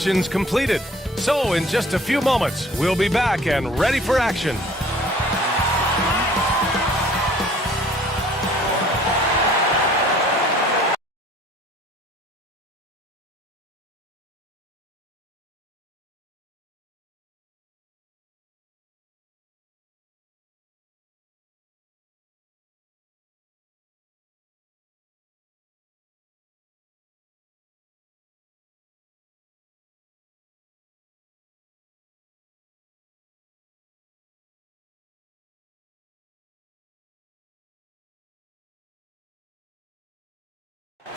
Missions completed. So in just a few moments, we'll be back and ready for action.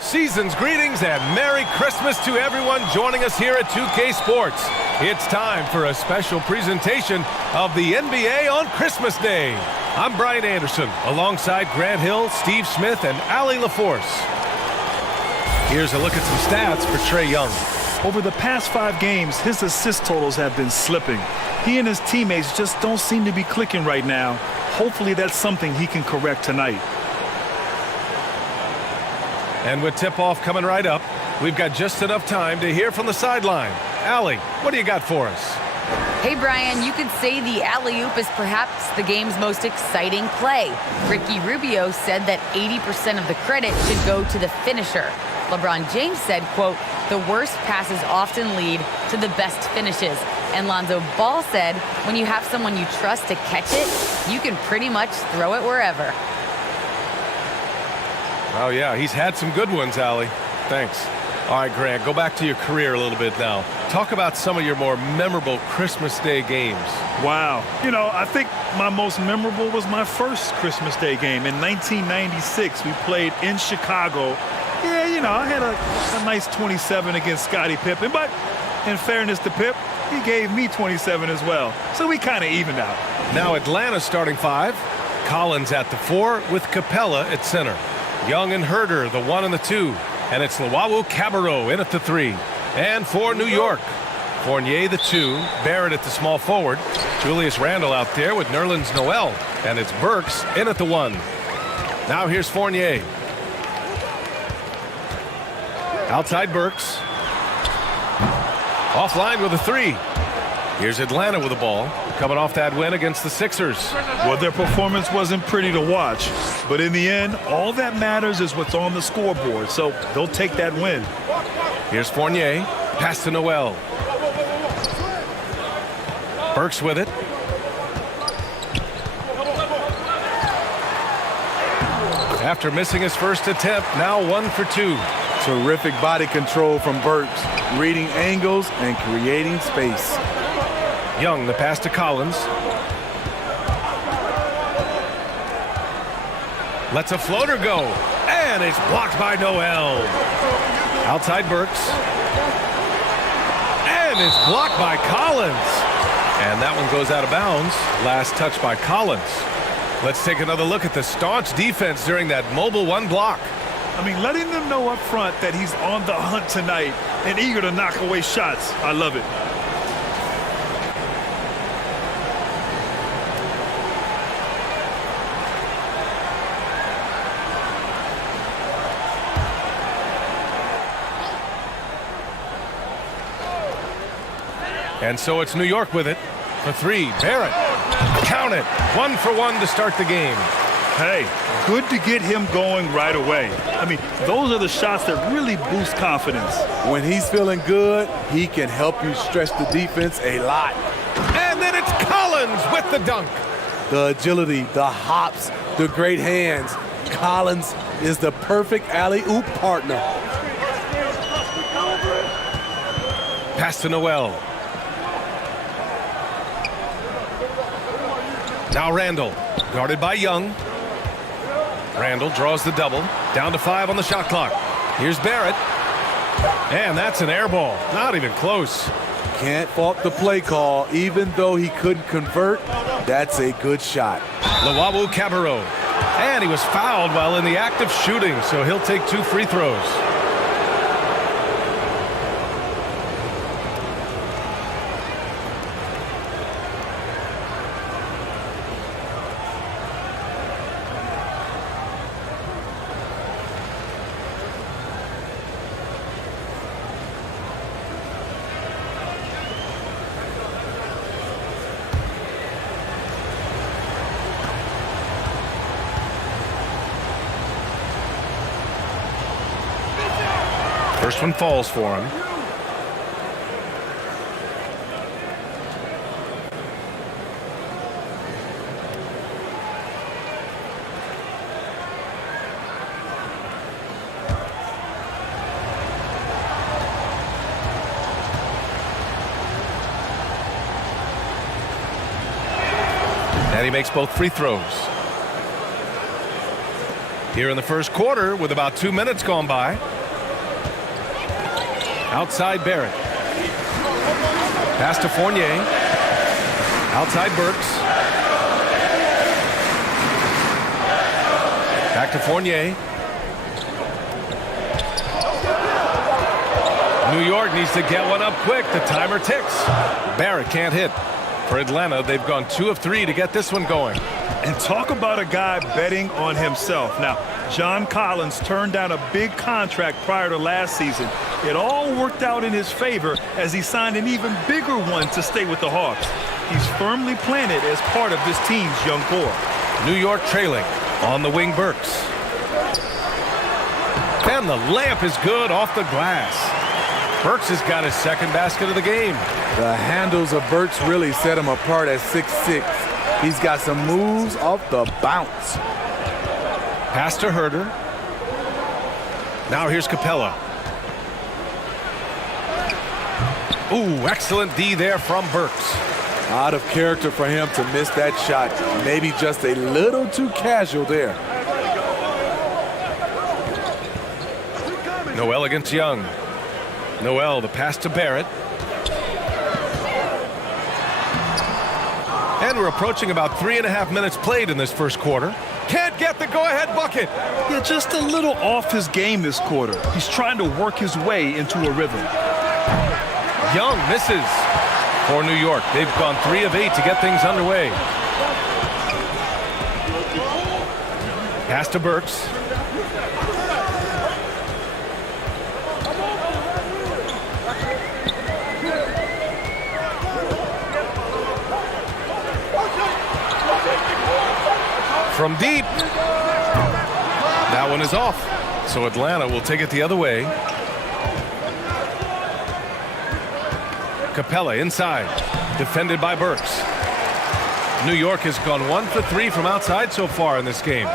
Season's greetings and Merry Christmas to everyone joining us here at 2K Sports. It's time for a special presentation of the NBA on Christmas Day. I'm Brian Anderson, alongside Grant Hill, Steve Smith, and Allie LaForce. Here's a look at some stats for Trae Young. Over the past 5 games, his assist totals have been slipping. He and his teammates just don't seem to be clicking right now. Hopefully that's something he can correct tonight. And with tip-off coming right up, we've got just enough time to hear from the sideline. Allie, what do you got for us? Hey, Brian, you could say the alley-oop is perhaps the game's most exciting play. Ricky Rubio said that 80% of the credit should go to the finisher. LeBron James said, quote, the worst passes often lead to the best finishes. And Lonzo Ball said, when you have someone you trust to catch it, you can pretty much throw it wherever. Oh, yeah, he's had some good ones, Allie. Thanks. All right, Grant, go back to your career a little bit now. Talk about some of your more memorable Christmas Day games. Wow. You know, I think my most memorable was my first Christmas Day game. In 1996, we played in Chicago. Yeah, you know, I had a nice 27 against Scottie Pippen, but in fairness to Pip, he gave me 27 as well. So we kind of evened out. Now Atlanta's starting 5. Collins at the 4 with Capella at center. Young and Herder, the 1 and the 2. And it's Luwawu-Cabarrot in at the 3. And for New York, Fournier the 2, Barrett at the small forward, Julius Randle out there with Nerlens Noel. And it's Burks in at the 1. Now here's Fournier. Outside Burks. Offline with a 3. Here's Atlanta with the ball, coming off that win against the Sixers. Well, their performance wasn't pretty to watch, but in the end, all that matters is what's on the scoreboard, so they'll take that win. Here's Fournier, pass to Noel. Burks with it. After missing his first attempt, now 1 for 2. Terrific body control from Burks, reading angles and creating space. Young, the pass to Collins. Lets a floater go, and it's blocked by Noel. Outside Burks. And it's blocked by Collins. And that one goes out of bounds. Last touch by Collins. Let's take another look at the staunch defense during that mobile 1 block. I mean, letting them know up front that he's on the hunt tonight and eager to knock away shots. I love it. And so it's New York with it. For 3, Barrett. Count it. 1 for 1 to start the game. Hey, good to get him going right away. I mean, those are the shots that really boost confidence. When he's feeling good, he can help you stretch the defense a lot. And then it's Collins with the dunk. The agility, the hops, the great hands. Collins is the perfect alley-oop partner. Pass to Noel. Now Randle, guarded by Young. Randle draws the double, down to 5 on the shot clock. Here's Barrett. And that's an air ball, not even close. Can't fault the play call, even though he couldn't convert. That's a good shot. Luwawu-Cabarrot. And he was fouled while in the act of shooting, so he'll take 2 free throws. First one falls for him. And he makes both free throws. Here in the first quarter with about 2 minutes gone by. Outside Barrett. Pass to Fournier. Outside Burks. Back to Fournier. New York needs to get one up quick. The timer ticks. Barrett can't hit. For Atlanta, they've gone 2 of 3 to get this one going. And talk about a guy betting on himself. Now, John Collins turned down a big contract prior to last season. It all worked out in his favor as he signed an even bigger one to stay with the Hawks. He's firmly planted as part of this team's young core. New York trailing on the wing Burks. And the layup is good off the glass. Burks has got his second basket of the game. The handles of Burks really set him apart at 6'6". He's got some moves off the bounce. Pass to Herder. Now here's Capella. Ooh, excellent D there from Burks. Out of character for him to miss that shot. Maybe just a little too casual there. Noel against Young. Noel, the pass to Barrett. And we're approaching about 3.5 minutes played in this first quarter. Can't get the go-ahead bucket. Yeah, just a little off his game this quarter. He's trying to work his way into a rhythm. Young misses for New York. They've gone 3 of 8 to get things underway. Pass to Burks. From deep. That one is off. So Atlanta will take it the other way. Capella inside. Defended by Burks. New York has gone 1 for 3 from outside so far in this game.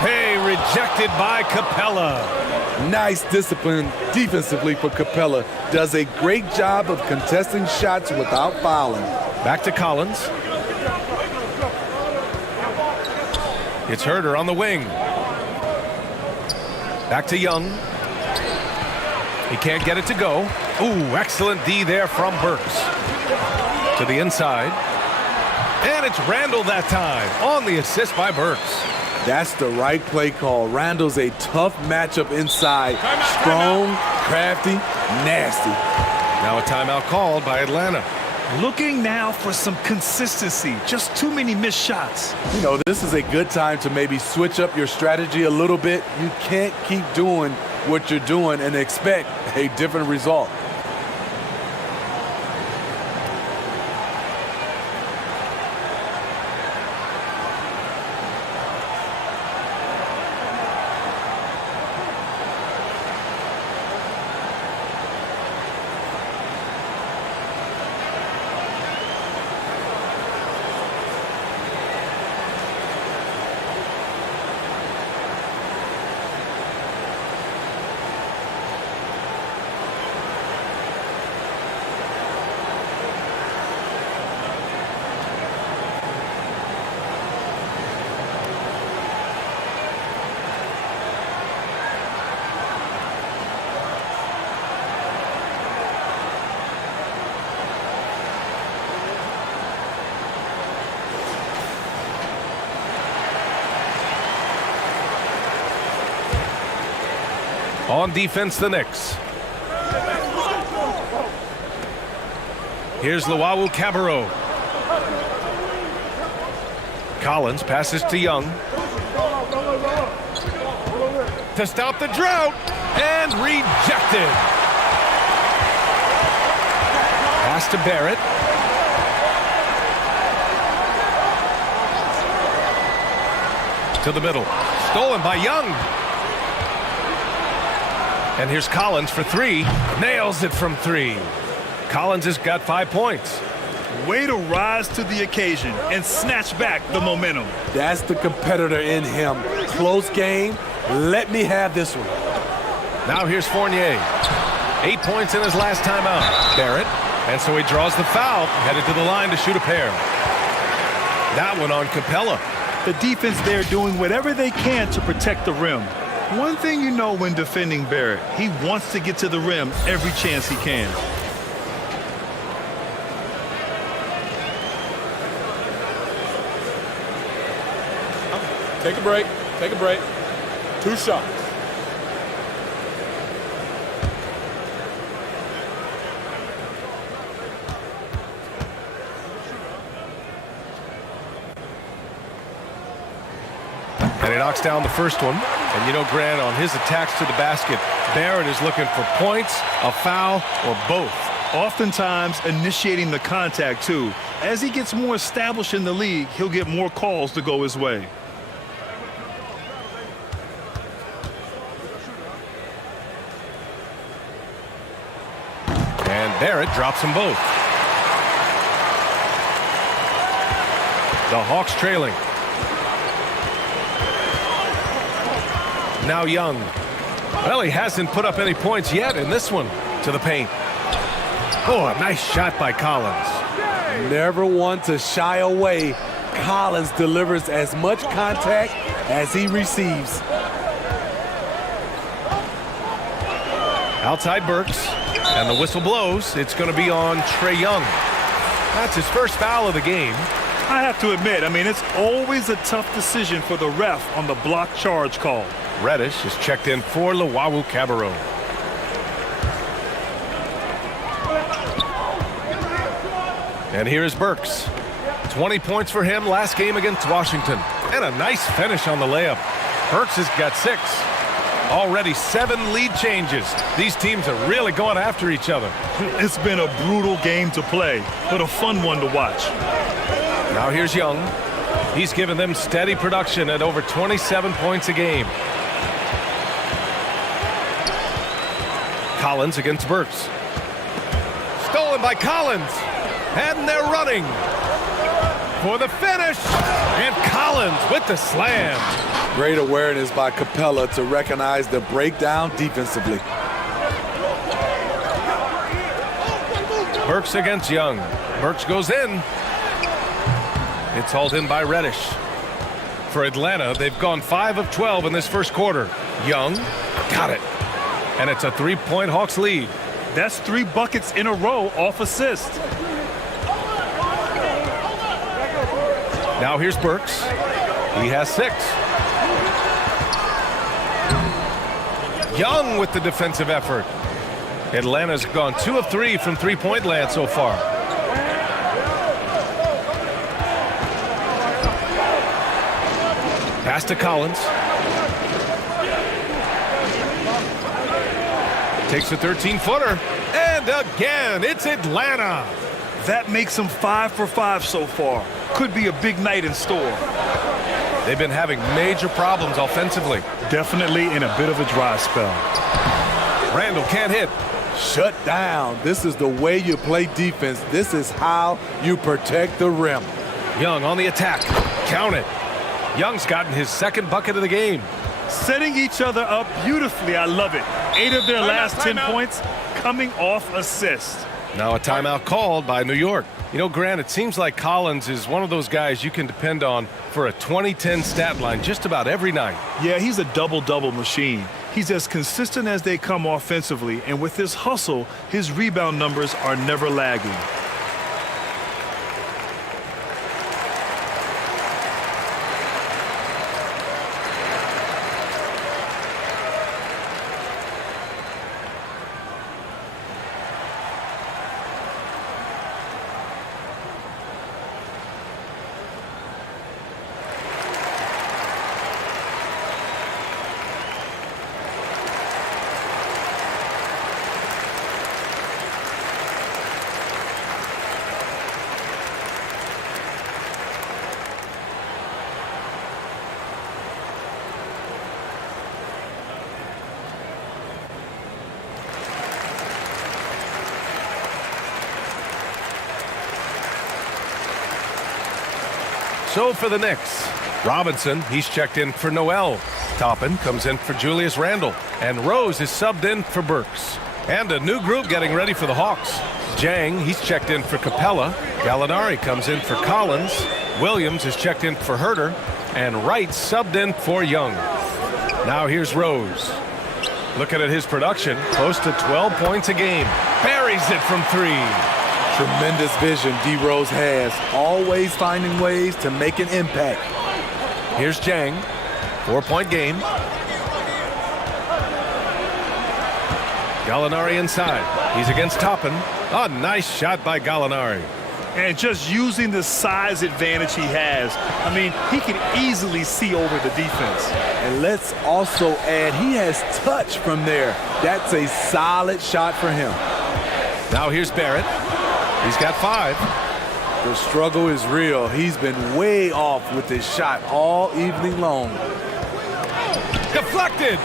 Hey, rejected by Capella. Nice discipline defensively for Capella. Does a great job of contesting shots without fouling. Back to Collins. It's Herder on the wing. Back to Young. He can't get it to go. Ooh, excellent D there from Burks. To the inside. And it's Randall that time on the assist by Burks. That's the right play call. Randall's a tough matchup inside. Strong, crafty, nasty. Now a timeout called by Atlanta. Looking now for some consistency. Just too many missed shots. You know, this is a good time to maybe switch up your strategy a little bit. You can't keep doing what you're doing and expect a different result. On defense, the Knicks. Here's Luau Cabarro. Collins passes to Young. To stop the drought. And rejected. Pass to Barrett. To the middle. Stolen by Young. And here's Collins for three. Nails it from three. Collins has got 5 points. Way to rise to the occasion and snatch back the momentum. That's the competitor in him. Close game. Let me have this one. Now here's Fournier. 8 points in his last timeout. Barrett. And so he draws the foul. Headed to the line to shoot a pair. That one on Capella. The defense there doing whatever they can to protect the rim. One thing you know when defending Barrett, he wants to get to the rim every chance he can. Take a break. Take a break. 2 shots. And he knocks down the first one. And you know, Grant, on his attacks to the basket, Barrett is looking for points, a foul, or both. Oftentimes initiating the contact, too. As he gets more established in the league, he'll get more calls to go his way. And Barrett drops them both. The Hawks trailing. Now Young. Well, he hasn't put up any points yet in this one. To the paint. Oh, a nice shot by Collins. Never one to shy away. Collins delivers as much contact as he receives. Outside Burks. And the whistle blows. It's going to be on Trae Young. That's his first foul of the game. I have to admit, it's always a tough decision for the ref on the block charge call. Reddish is checked in for Luwawu-Cabarrot. And here's Burks. 20 points for him last game against Washington. And a nice finish on the layup. Burks has got 6. Already 7 lead changes. These teams are really going after each other. It's been a brutal game to play, but a fun one to watch. Now here's Young. He's given them steady production at over 27 points a game. Collins against Burks. Stolen by Collins. And they're running for the finish. And Collins with the slam. Great awareness by Capella to recognize the breakdown defensively. Burks against Young. Burks goes in. It's hauled in by Reddish. For Atlanta, they've gone 5 of 12 in this first quarter. Young got it. And it's a 3-point Hawks lead. That's 3 buckets in a row off assist. Now here's Burks. He has 6. Young with the defensive effort. Atlanta's gone 2 of 3 from three-point land so far. Pass to Collins. Takes a 13-footer. And again, it's Atlanta. That makes them 5 for 5 so far. Could be a big night in store. They've been having major problems offensively. Definitely in a bit of a dry spell. Randall can't hit. Shut down. This is the way you play defense. This is how you protect the rim. Young on the attack. Count it. Young's gotten his 2nd bucket of the game. Setting each other up beautifully. I love it. 8 of their last 10 points coming off assist. Now a timeout called by New York. You know, Grant, it seems like Collins is one of those guys you can depend on for a 2010 stat line just about every night. Yeah, he's a double-double machine. He's as consistent as they come offensively, and with his hustle, his rebound numbers are never lagging. So for the Knicks, Robinson, he's checked in for Noel. Toppin comes in for Julius Randle. And Rose is subbed in for Burks. And a new group getting ready for the Hawks. Jang, he's checked in for Capella. Gallinari comes in for Collins. Williams is checked in for Herter. And Wright subbed in for Young. Now here's Rose. Looking at his production, close to 12 points a game. Buries it from 3. Tremendous vision D. Rose has, always finding ways to make an impact. Here's Jang, 4-point game. Gallinari inside. He's against Toppin. A nice shot by Gallinari. And just using the size advantage he has, I mean, he can easily see over the defense. And let's also add, he has touch from there. That's a solid shot for him. Now here's Barrett. He's got 5. The struggle is real. He's been way off with his shot all evening long. Deflected.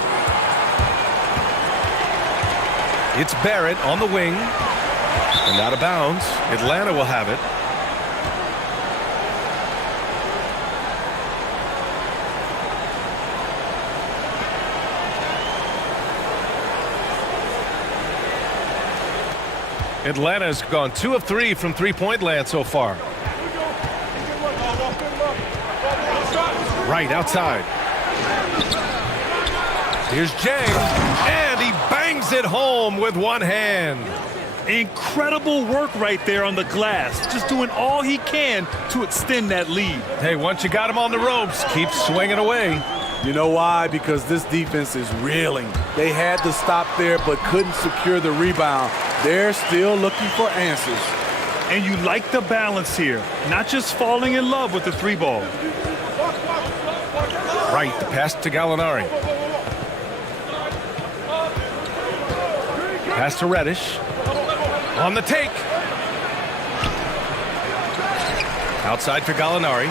It's Barrett on the wing. And out of bounds. Atlanta will have it. Atlanta's gone 2 of 3 from three-point land so far. Right outside. Here's Jang, and he bangs it home with one hand. Incredible work right there on the glass. Just doing all he can to extend that lead. Hey, once you got him on the ropes, keep swinging away. You know why? Because this defense is reeling. They had to stop there but couldn't secure the rebound. They're still looking for answers. And you like the balance here. Not just falling in love with the 3-ball. Right, the pass to Gallinari. Pass to Reddish. On the take. Outside for Gallinari.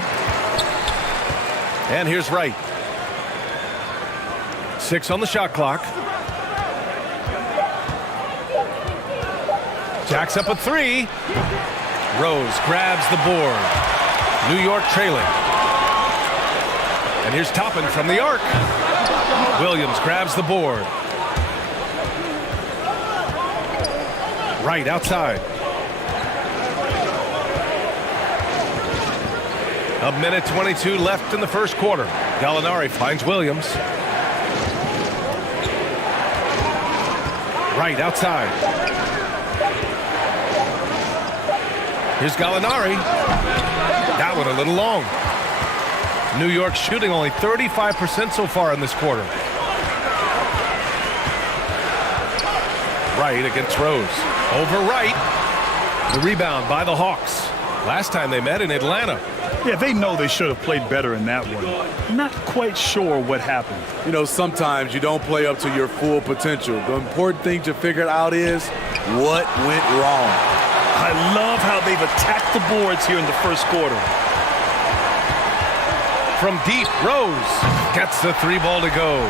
And here's Wright. 6 on the shot clock. Jacks up a 3. Rose grabs the board. New York trailing. And here's Toppin from the arc. Williams grabs the board. Right outside. A minute 22 left in the first quarter. Gallinari finds Williams. Right outside. Here's Gallinari. That one a little long. New York shooting only 35% so far in this quarter. Wright against Rose. Over Wright. The rebound by the Hawks. Last time they met in Atlanta. Yeah, they know they should have played better in that one. Not quite sure what happened. You know, sometimes you don't play up to your full potential. The important thing to figure out is what went wrong. I love how they've attacked the boards here in the first quarter. From deep, Rose gets the 3-ball to go.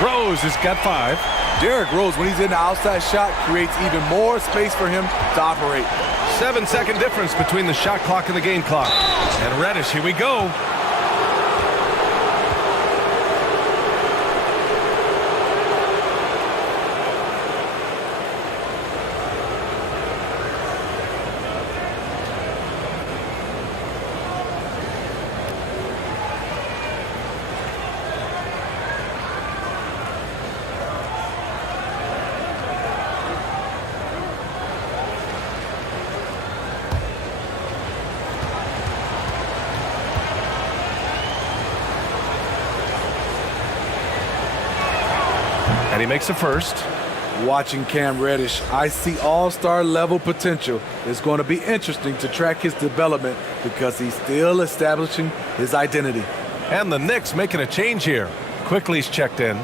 Rose has got 5. Derrick Rose, when he's in the outside shot, creates even more space for him to operate. 7-second difference between the shot clock and the game clock. And Reddish, here we go. And he makes the first. Watching Cam Reddish, I see all-star level potential. It's going to be interesting to track his development because he's still establishing his identity. And the Knicks making a change here. Quickly's checked in.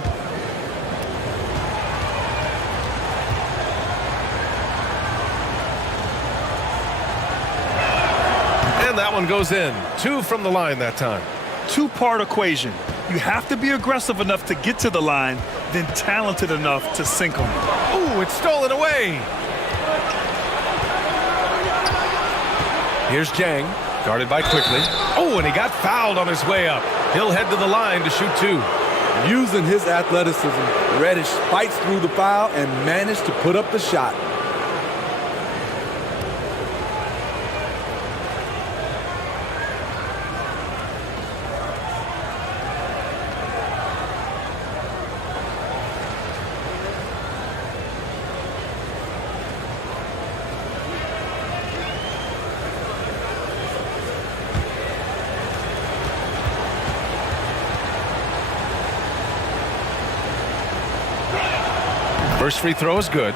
And that one goes in. 2 from the line that time. Two-part equation. You have to be aggressive enough to get to the line, then talented enough to sink them. Ooh, it's stolen away. Here's Jang. Guarded by Quickly. Oh, and he got fouled on his way up. He'll head to the line to shoot 2. Using his athleticism, Reddish fights through the foul and managed to put up the shot. First free throw is good.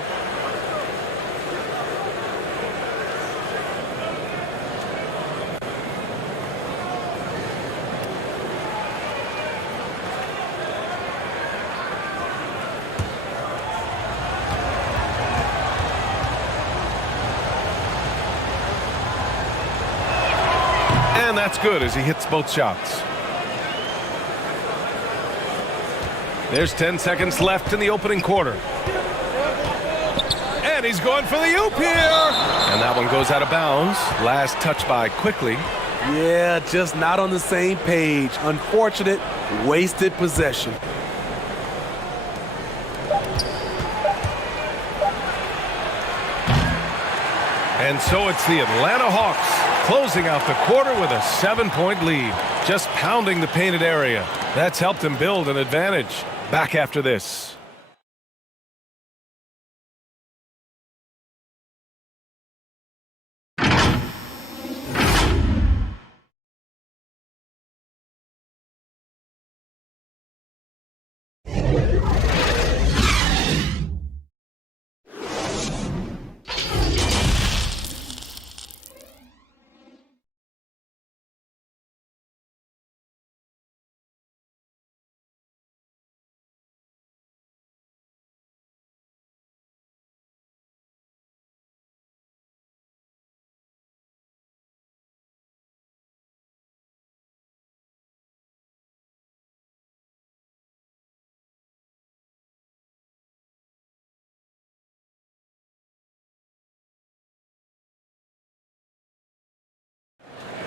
And that's good as he hits both shots. There's 10 seconds left in the opening quarter. And he's going for the oop here. And that one goes out of bounds. Last touch by Quickly. Yeah, just not on the same page. Unfortunate, wasted possession. And so it's the Atlanta Hawks closing out the quarter with a 7-point lead. Just pounding the painted area. That's helped them build an advantage. Back after this.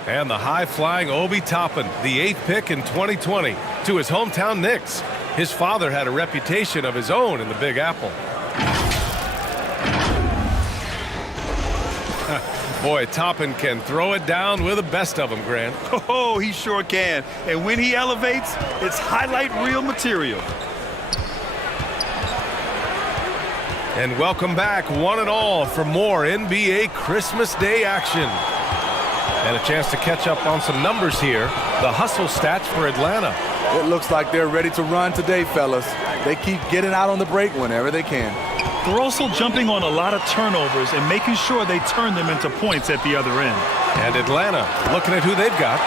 And the high-flying Obi Toppin, the 8th pick in 2020, to his hometown Knicks. His father had a reputation of his own in the Big Apple. Boy, Toppin can throw it down with the best of them, Grant. Oh, he sure can. And when he elevates, it's highlight reel material. And welcome back, one and all, for more NBA Christmas Day action. And a chance to catch up on some numbers here. The hustle stats for Atlanta. It looks like they're ready to run today, fellas. They keep getting out on the break whenever they can. They're also jumping on a lot of turnovers and making sure they turn them into points at the other end. And Atlanta, looking at who they've got.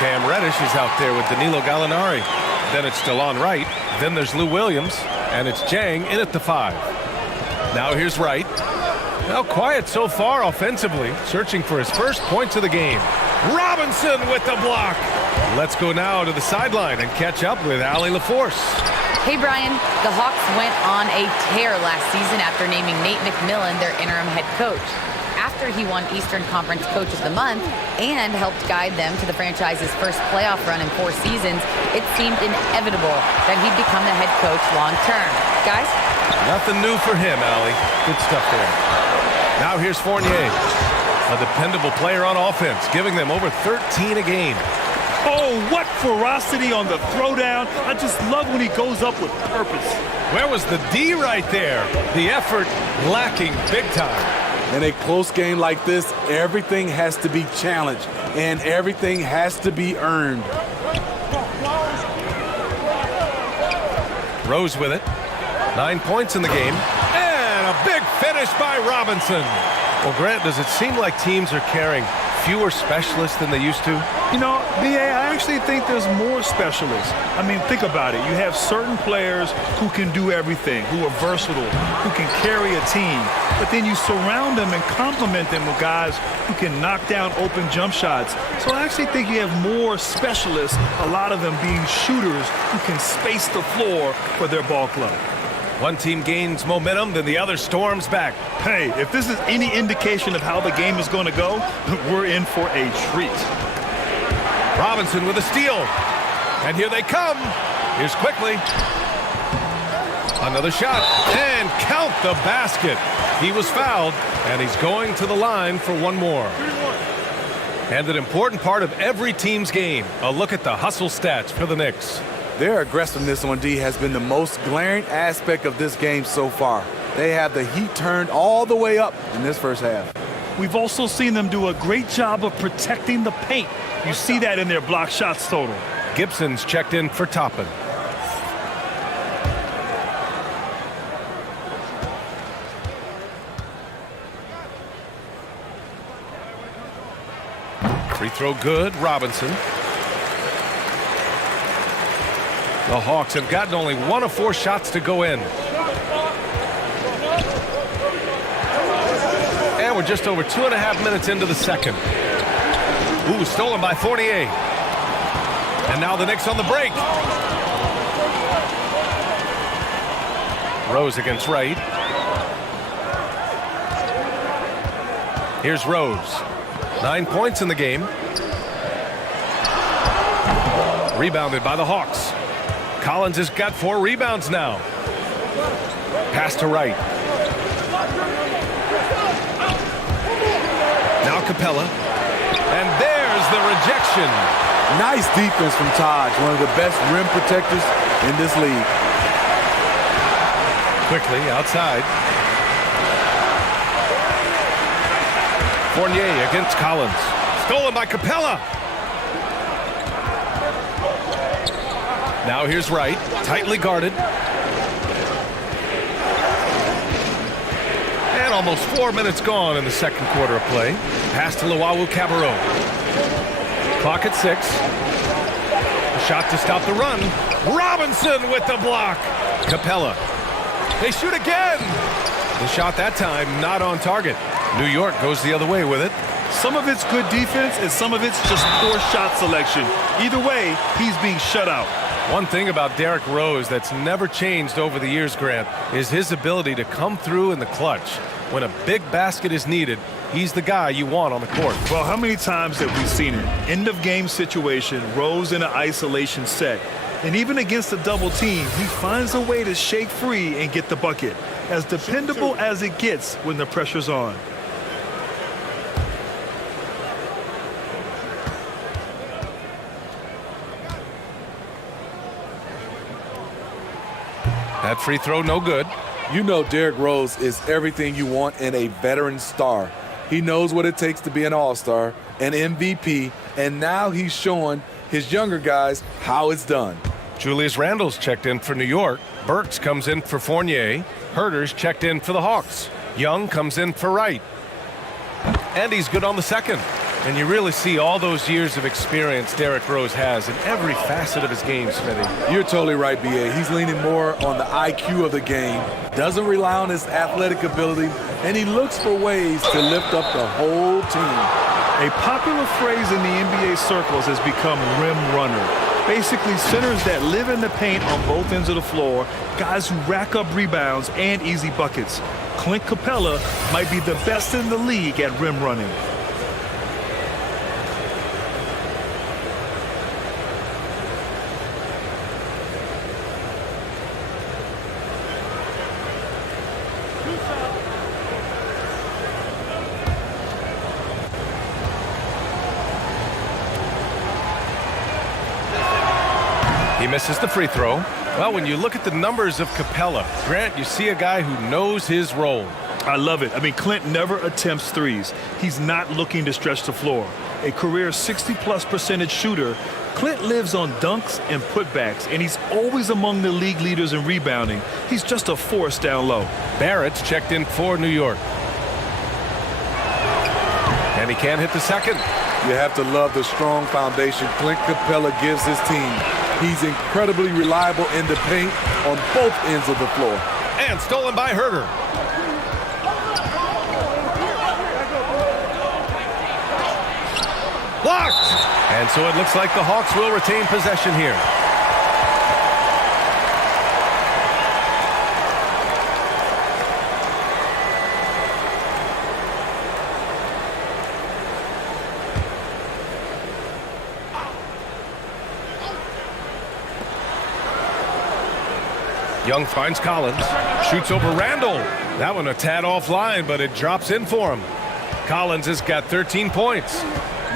Cam Reddish is out there with Danilo Gallinari. Then it's DeLon Wright. Then there's Lou Williams. And it's Jang in at the 5. Now here's Wright. Well, quiet so far offensively, searching for his first points of the game. Robinson with the block. Let's go now to the sideline and catch up with Allie LaForce. Hey, Brian. The Hawks went on a tear last season after naming Nate McMillan their interim head coach. After he won Eastern Conference Coach of the Month and helped guide them to the franchise's first playoff run in 4 seasons, it seemed inevitable that he'd become the head coach long term. Guys? Nothing new for him, Allie. Good stuff there. Now here's Fournier, a dependable player on offense, giving them over 13 a game. Oh, what ferocity on the throwdown. I just love when he goes up with purpose. Where was the D right there? The effort lacking big time. In a close game like this, everything has to be challenged, and everything has to be earned. Rose with it. 9 points in the game. And a big finish by Robinson. Well, Grant, does it seem like teams are carrying fewer specialists than they used to? You know, B.A., I actually think there's more specialists. I mean, think about it. You have certain players who can do everything, who are versatile, who can carry a team. But then you surround them and complement them with guys who can knock down open jump shots. So I actually think you have more specialists, a lot of them being shooters who can space the floor for their ball club. One team gains momentum, then the other storms back. Hey, if this is any indication of how the game is going to go, we're in for a treat. Robinson with a steal. And here they come. Here's quickly. Another shot. And count the basket. He was fouled, and he's going to the line for one more. And an important part of every team's game, a look at the hustle stats for the Knicks. Their aggressiveness on D has been the most glaring aspect of this game so far. They have the heat turned all the way up in this first half. We've also seen them do a great job of protecting the paint. You see that in their block shots total. Gibson's checked in for Toppin. Free throw good, Robinson. The Hawks have gotten only 1 of 4 shots to go in. And we're just over 2.5 minutes into the second. Ooh, stolen by Fournier. And now the Knicks on the break. Rose against Wright. Here's Rose. 9 points in the game. Rebounded by the Hawks. Collins has got 4 rebounds now. Pass to Wright. Now Capella. And there's the rejection. Nice defense from Taj, one of the best rim protectors in this league. Quickly outside. Fournier against Collins. Stolen by Capella. Now here's Wright, tightly guarded. And almost 4 minutes gone in the second quarter of play. Pass to Cabarrot. Clock at 6. A shot to stop the run. Robinson with the block. Capella. They shoot again. The shot that time not on target. New York goes the other way with it. Some of it's good defense and some of it's just poor shot selection. Either way, he's being shut out. One thing about Derrick Rose that's never changed over the years, Grant, is his ability to come through in the clutch. When a big basket is needed, he's the guy you want on the court. Well, how many times have we seen it? End of game situation, Rose in an isolation set. And even against a double team, he finds a way to shake free and get the bucket. As dependable as it gets when the pressure's on. That free throw no good. You know Derrick Rose is everything you want in a veteran star. He knows what it takes to be an all-star, an MVP, and now he's showing his younger guys how it's done. Julius Randle's checked in for New York. Burks comes in for Fournier. Herter's checked in for the Hawks. Young comes in for Wright. And he's good on the second. And you really see all those years of experience Derrick Rose has in every facet of his game, Smitty. You're totally right, B.A. He's leaning more on the IQ of the game, doesn't rely on his athletic ability, and he looks for ways to lift up the whole team. A popular phrase in the NBA circles has become rim runner. Basically, centers that live in the paint on both ends of the floor, guys who rack up rebounds and easy buckets. Clint Capella might be the best in the league at rim running. He misses the free throw. Well, when you look at the numbers of Capella, Grant, you see a guy who knows his role. I love it. I mean, Clint never attempts threes. He's not looking to stretch the floor. A career 60+% shooter, Clint lives on dunks and putbacks, and he's always among the league leaders in rebounding. He's just a force down low. Barrett's checked in for New York. And he can't hit the second. You have to love the strong foundation Clint Capella gives his team. He's incredibly reliable in the paint on both ends of the floor. And stolen by Herter. Blocked! And so it looks like the Hawks will retain possession here. Young finds Collins. Shoots over Randall. That one a tad offline, but it drops in for him. Collins has got 13 points.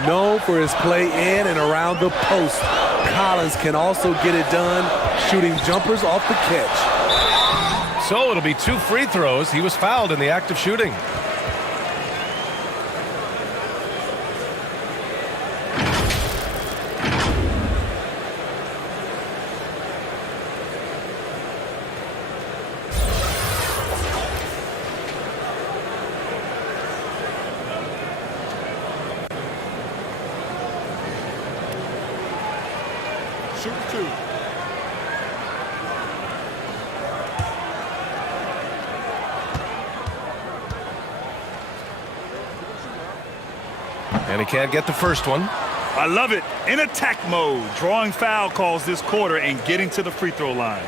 Known for his play in and around the post, Collins can also get it done shooting jumpers off the catch. So it'll be 2 free throws. He was fouled in the act of shooting. Shoot 2. And he can't get the first one. I love it. In attack mode, drawing foul calls this quarter and getting to the free throw line.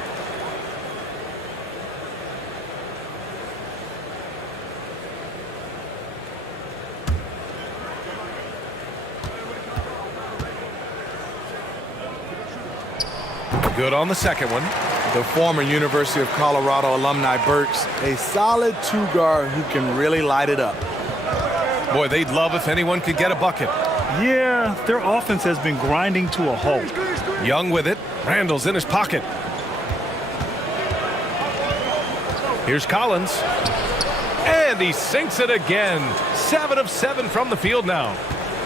Good on the second one. The former University of Colorado alumni Burks, a solid 2-guard who can really light it up. Boy, they'd love if anyone could get a bucket. Yeah, their offense has been grinding to a halt. Young with it. Randall's in his pocket. Here's Collins. And he sinks it again. 7 of 7 from the field now.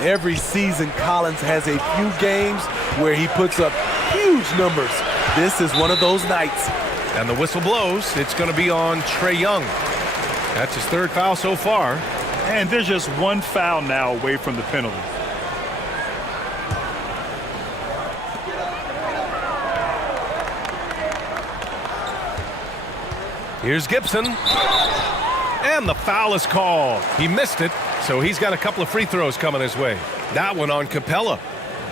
Every season, Collins has a few games where he puts up huge numbers. This is one of those nights. And the whistle blows. It's going to be on Trae Young. That's his 3rd foul so far. And there's just 1 foul now away from the penalty. Here's Gibson. And the foul is called. He missed it, so he's got a couple of free throws coming his way. That one on Capella.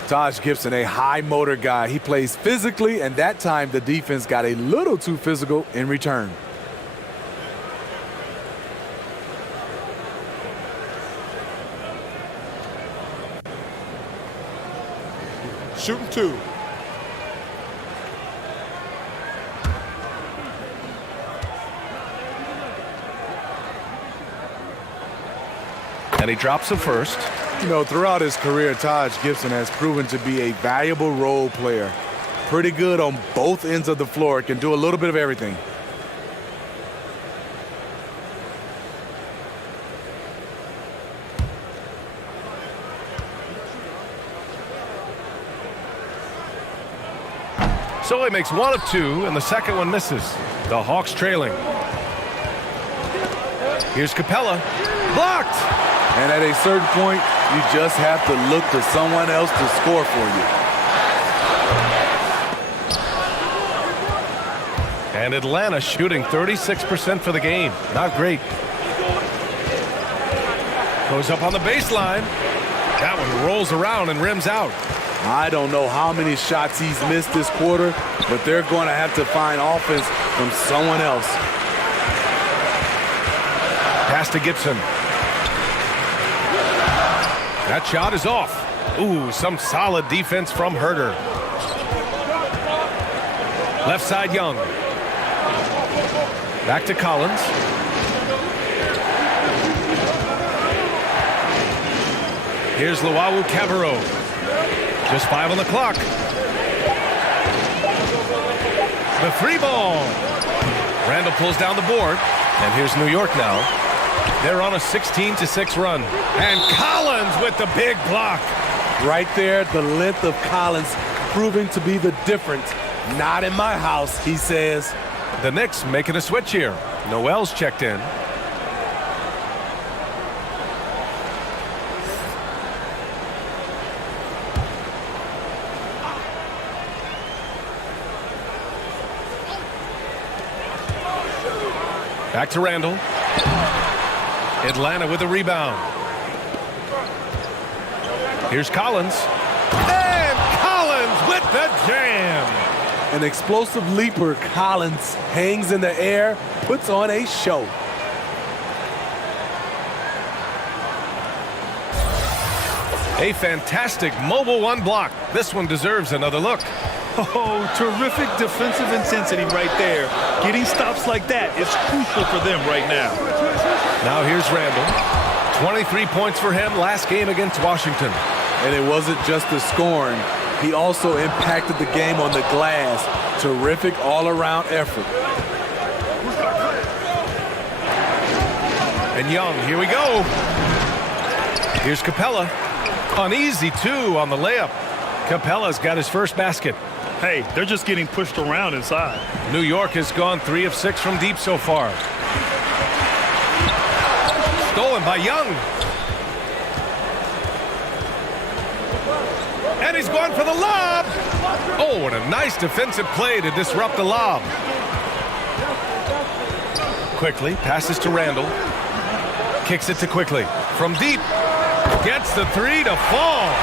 Taj Gibson, a high motor guy. He plays physically, and that time the defense got a little too physical in return. Shooting 2. And he drops the first. You know, throughout his career, Taj Gibson has proven to be a valuable role player. Pretty good on both ends of the floor. Can do a little bit of everything. So he makes 1 of 2, and the second one misses. The Hawks trailing. Here's Capella. Blocked! And at a certain point, you just have to look to someone else to score for you. And Atlanta shooting 36% for the game. Not great. Goes up on the baseline. That one rolls around and rims out. I don't know how many shots he's missed this quarter, but they're going to have to find offense from someone else. Pass to Gibson. That shot is off. Ooh, some solid defense from Herder. Left side, Young. Back to Collins. Here's Luau Cabarro. Just 5 on the clock. The 3 ball. Randall pulls down the board. And here's New York now. They're on a 16-6 run. And Collins with the big block. Right there, the length of Collins proving to be the difference. Not in my house, he says. The Knicks making a switch here. Noel's checked in. Back to Randall. Atlanta with a rebound. Here's Collins. And Collins with the jam. An explosive leaper, Collins hangs in the air, puts on a show. A fantastic mobile 1 block. This one deserves another look. Oh, terrific defensive intensity right there. Getting stops like that is crucial for them right now. Now here's Randall. 23 points for him last game against Washington. And it wasn't just the scoring. He also impacted the game on the glass. Terrific all-around effort. And Young, here we go. Here's Capella. An easy two on the layup. Capella's got his first basket. Hey, they're just getting pushed around inside. New York has gone 3 of 6 from deep so far. Stolen by Young. And he's going for the lob. Oh, and a nice defensive play to disrupt the lob. Quickly passes to Randall. Kicks it to Quickly. From deep. Gets the three to fall.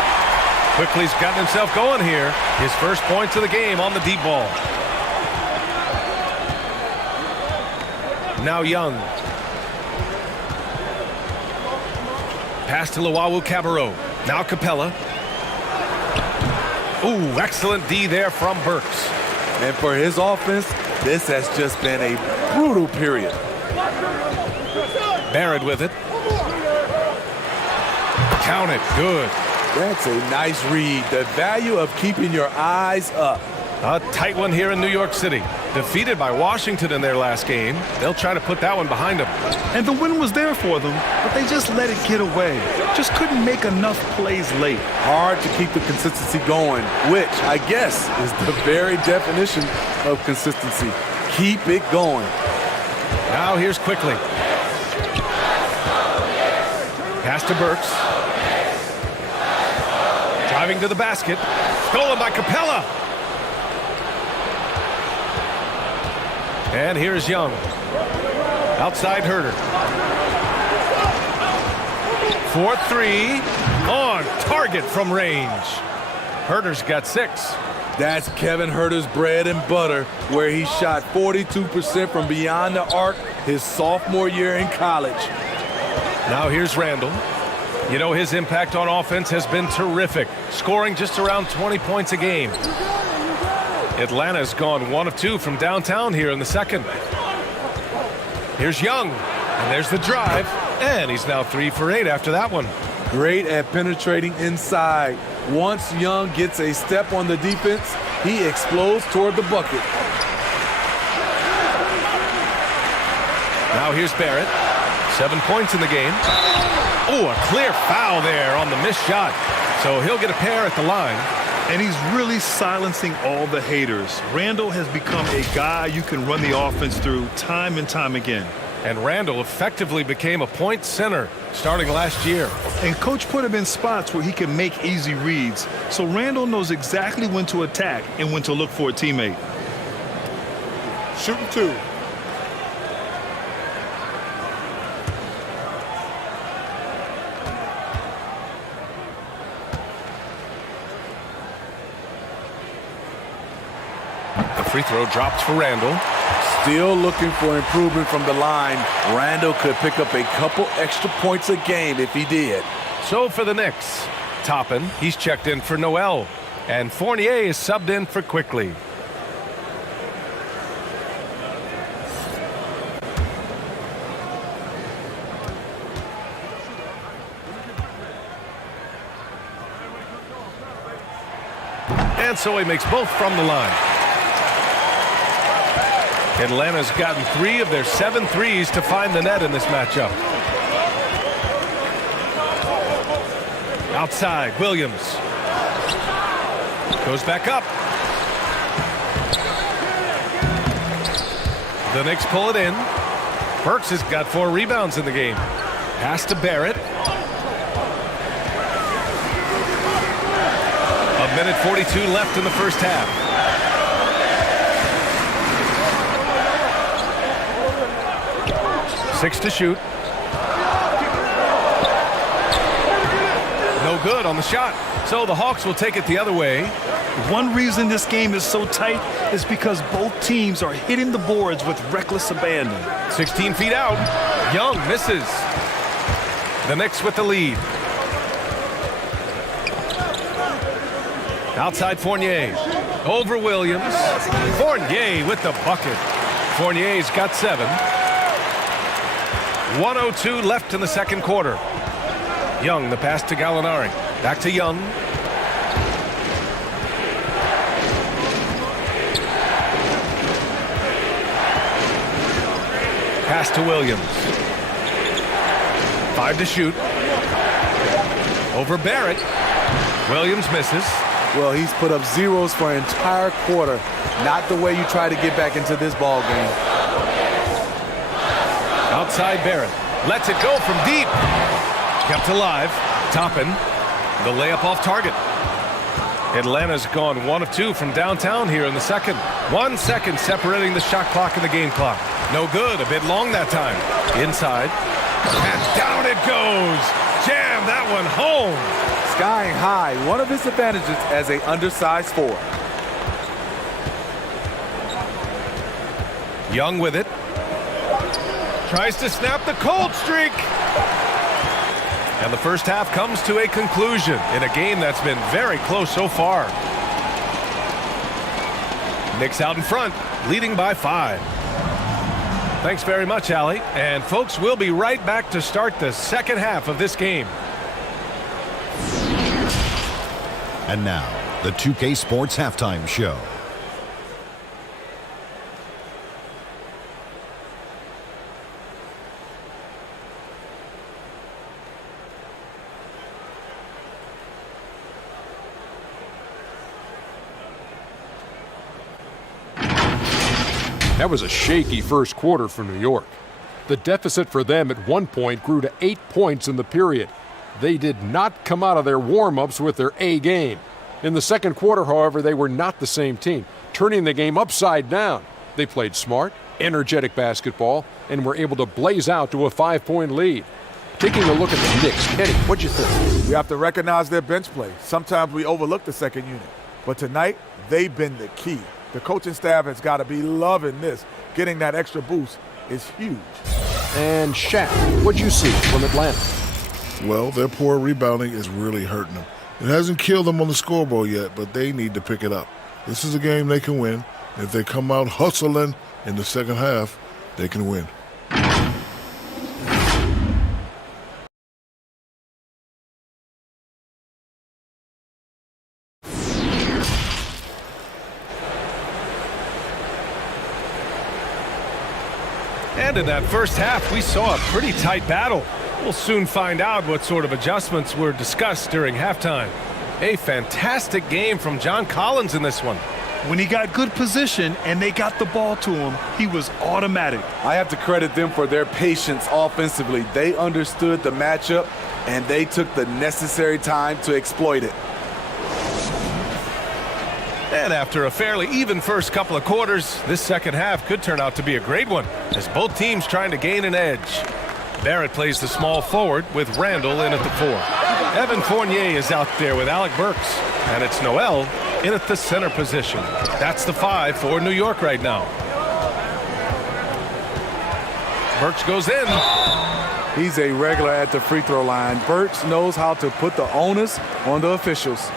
Quickly's gotten himself going here. His first points of the game on the deep ball. Now Young. Pass to Luwawu-Cabarrot. Now Capella. Ooh, excellent D there from Burks. And for his offense, this has just been a brutal period. Barrett with it. Count it. Good. That's a nice read. The value of keeping your eyes up. A tight one here in New York City. Defeated by Washington in their last game. They'll try to put that one behind them. And the win was there for them, but they just let it get away. Just couldn't make enough plays late. Hard to keep the consistency going, which I guess is the very definition of consistency. Keep it going. Now here's Quickly. Pass to Burks. Driving to the basket. Stolen by Capella. And here's Young. Outside Herder. 4-3. On target from range. Herder's got 6. That's Kevin Herter's bread and butter, where he shot 42% from beyond the arc his sophomore year in college. Now here's Randall. You know, his impact on offense has been terrific, scoring just around 20 points a game. Atlanta's gone 1 of 2 from downtown here in the second. Here's Young, and there's the drive, and he's now 3 for 8 after that one. Great at penetrating inside. Once Young gets a step on the defense, he explodes toward the bucket. Now here's Barrett. 7 points in the game. Oh, a clear foul there on the missed shot. So he'll get a pair at the line. And he's really silencing all the haters. Randall has become a guy you can run the offense through time and time again. And Randall effectively became a point center starting last year. And coach put him in spots where he can make easy reads. So Randall knows exactly when to attack and when to look for a teammate. Shooting 2. Free throw drops for Randall. Still looking for improvement from the line. Randall could pick up a couple extra points a game if he did. So for the Knicks, Toppin, he's checked in for Noel. And Fournier is subbed in for Quickly. And so he makes both from the line. Atlanta's gotten 3 of their 7 threes to find the net in this matchup. Outside, Williams. Goes back up. The Knicks pull it in. Burks has got 4 rebounds in the game. Pass to Barrett. A minute 42 left in the first half. Six to shoot. No good on the shot. So the Hawks will take it the other way. One reason this game is so tight is because both teams are hitting the boards with reckless abandon. 16 feet out. Young misses. The Knicks with the lead. Outside Fournier. Over Williams. Fournier with the bucket. Fournier's got 7. 1:02 left in the second quarter. Young, the pass to Gallinari. Back to Young. Pass to Williams. 5 to shoot. Over Barrett. Williams misses. Well, he's put up zeros for an entire quarter. Not the way you try to get back into this ball game. Outside Barrett. Lets it go from deep. Kept alive. Toppin. The layup off target. Atlanta's gone 1 of 2 from downtown here in the second. 1 second separating the shot clock and the game clock. No good. A bit long that time. Inside. And down it goes. Jam that one home. Skying high, one of his advantages as a undersized forward. Young with it. Tries to snap the cold streak. And the first half comes to a conclusion in a game that's been very close so far. Knicks out in front, leading by 5. Thanks very much, Allie. And folks, we'll be right back to start the second half of this game. And now, the 2K Sports Halftime Show. That was a shaky first quarter for New York. The deficit for them at one point grew to 8 points in the period. They did not come out of their warm-ups with their A game. In the second quarter, however, they were not the same team, turning the game upside down. They played smart, energetic basketball, and were able to blaze out to a 5-point lead. Taking a look at the Knicks, Kenny, what'd you think? We have to recognize their bench play. Sometimes we overlook the second unit. But tonight, they've been the key. The coaching staff has got to be loving this. Getting that extra boost is huge. And Shaq, what'd you see from Atlanta? Well, their poor rebounding is really hurting them. It hasn't killed them on the scoreboard yet, but they need to pick it up. This is a game they can win. If they come out hustling in the second half, they can win. And in that first half, we saw a pretty tight battle. We'll soon find out what sort of adjustments were discussed during halftime. A fantastic game from John Collins in this one. When he got good position and they got the ball to him, he was automatic. I have to credit them for their patience offensively. They understood the matchup, and they took the necessary time to exploit it. And after a fairly even first couple of quarters, this second half could turn out to be a great one, as both teams trying to gain an edge. Barrett plays the small forward with Randall in at the 4. Evan Fournier is out there with Alec Burks, and it's Noel in at the center position. That's the 5 for New York right now. Burks goes in. He's a regular at the free throw line. Burks knows how to put the onus on the officials.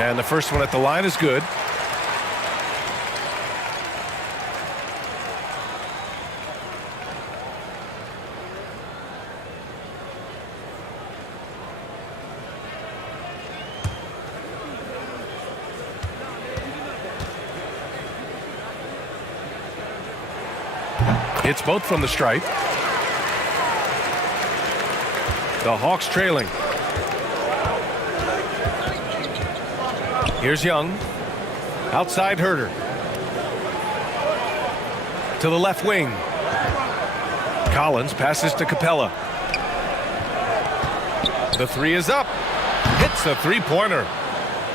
And the first one at the line is good. It's both from the stripe. The Hawks trailing. Here's Young. Outside Herder. To the left wing. Collins passes to Capella. The 3 is up. Hits a three-pointer.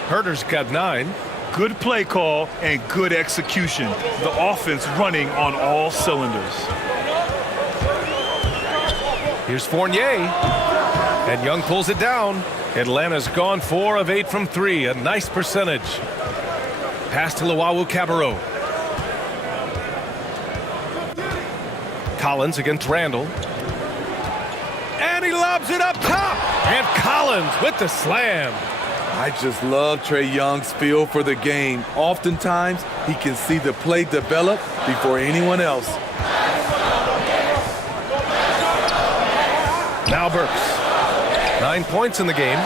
Herder's got 9. Good play call and good execution. The offense running on all cylinders. Here's Fournier. And Young pulls it down. Atlanta's gone 4 of 8 from 3. A nice percentage. Pass to Luwawu-Cabarrot. Collins against Randall. And he lobs it up top. And Collins with the slam. I just love Trae Young's feel for the game. Oftentimes, he can see the play develop before anyone else. Now Burks. 9 points in the game.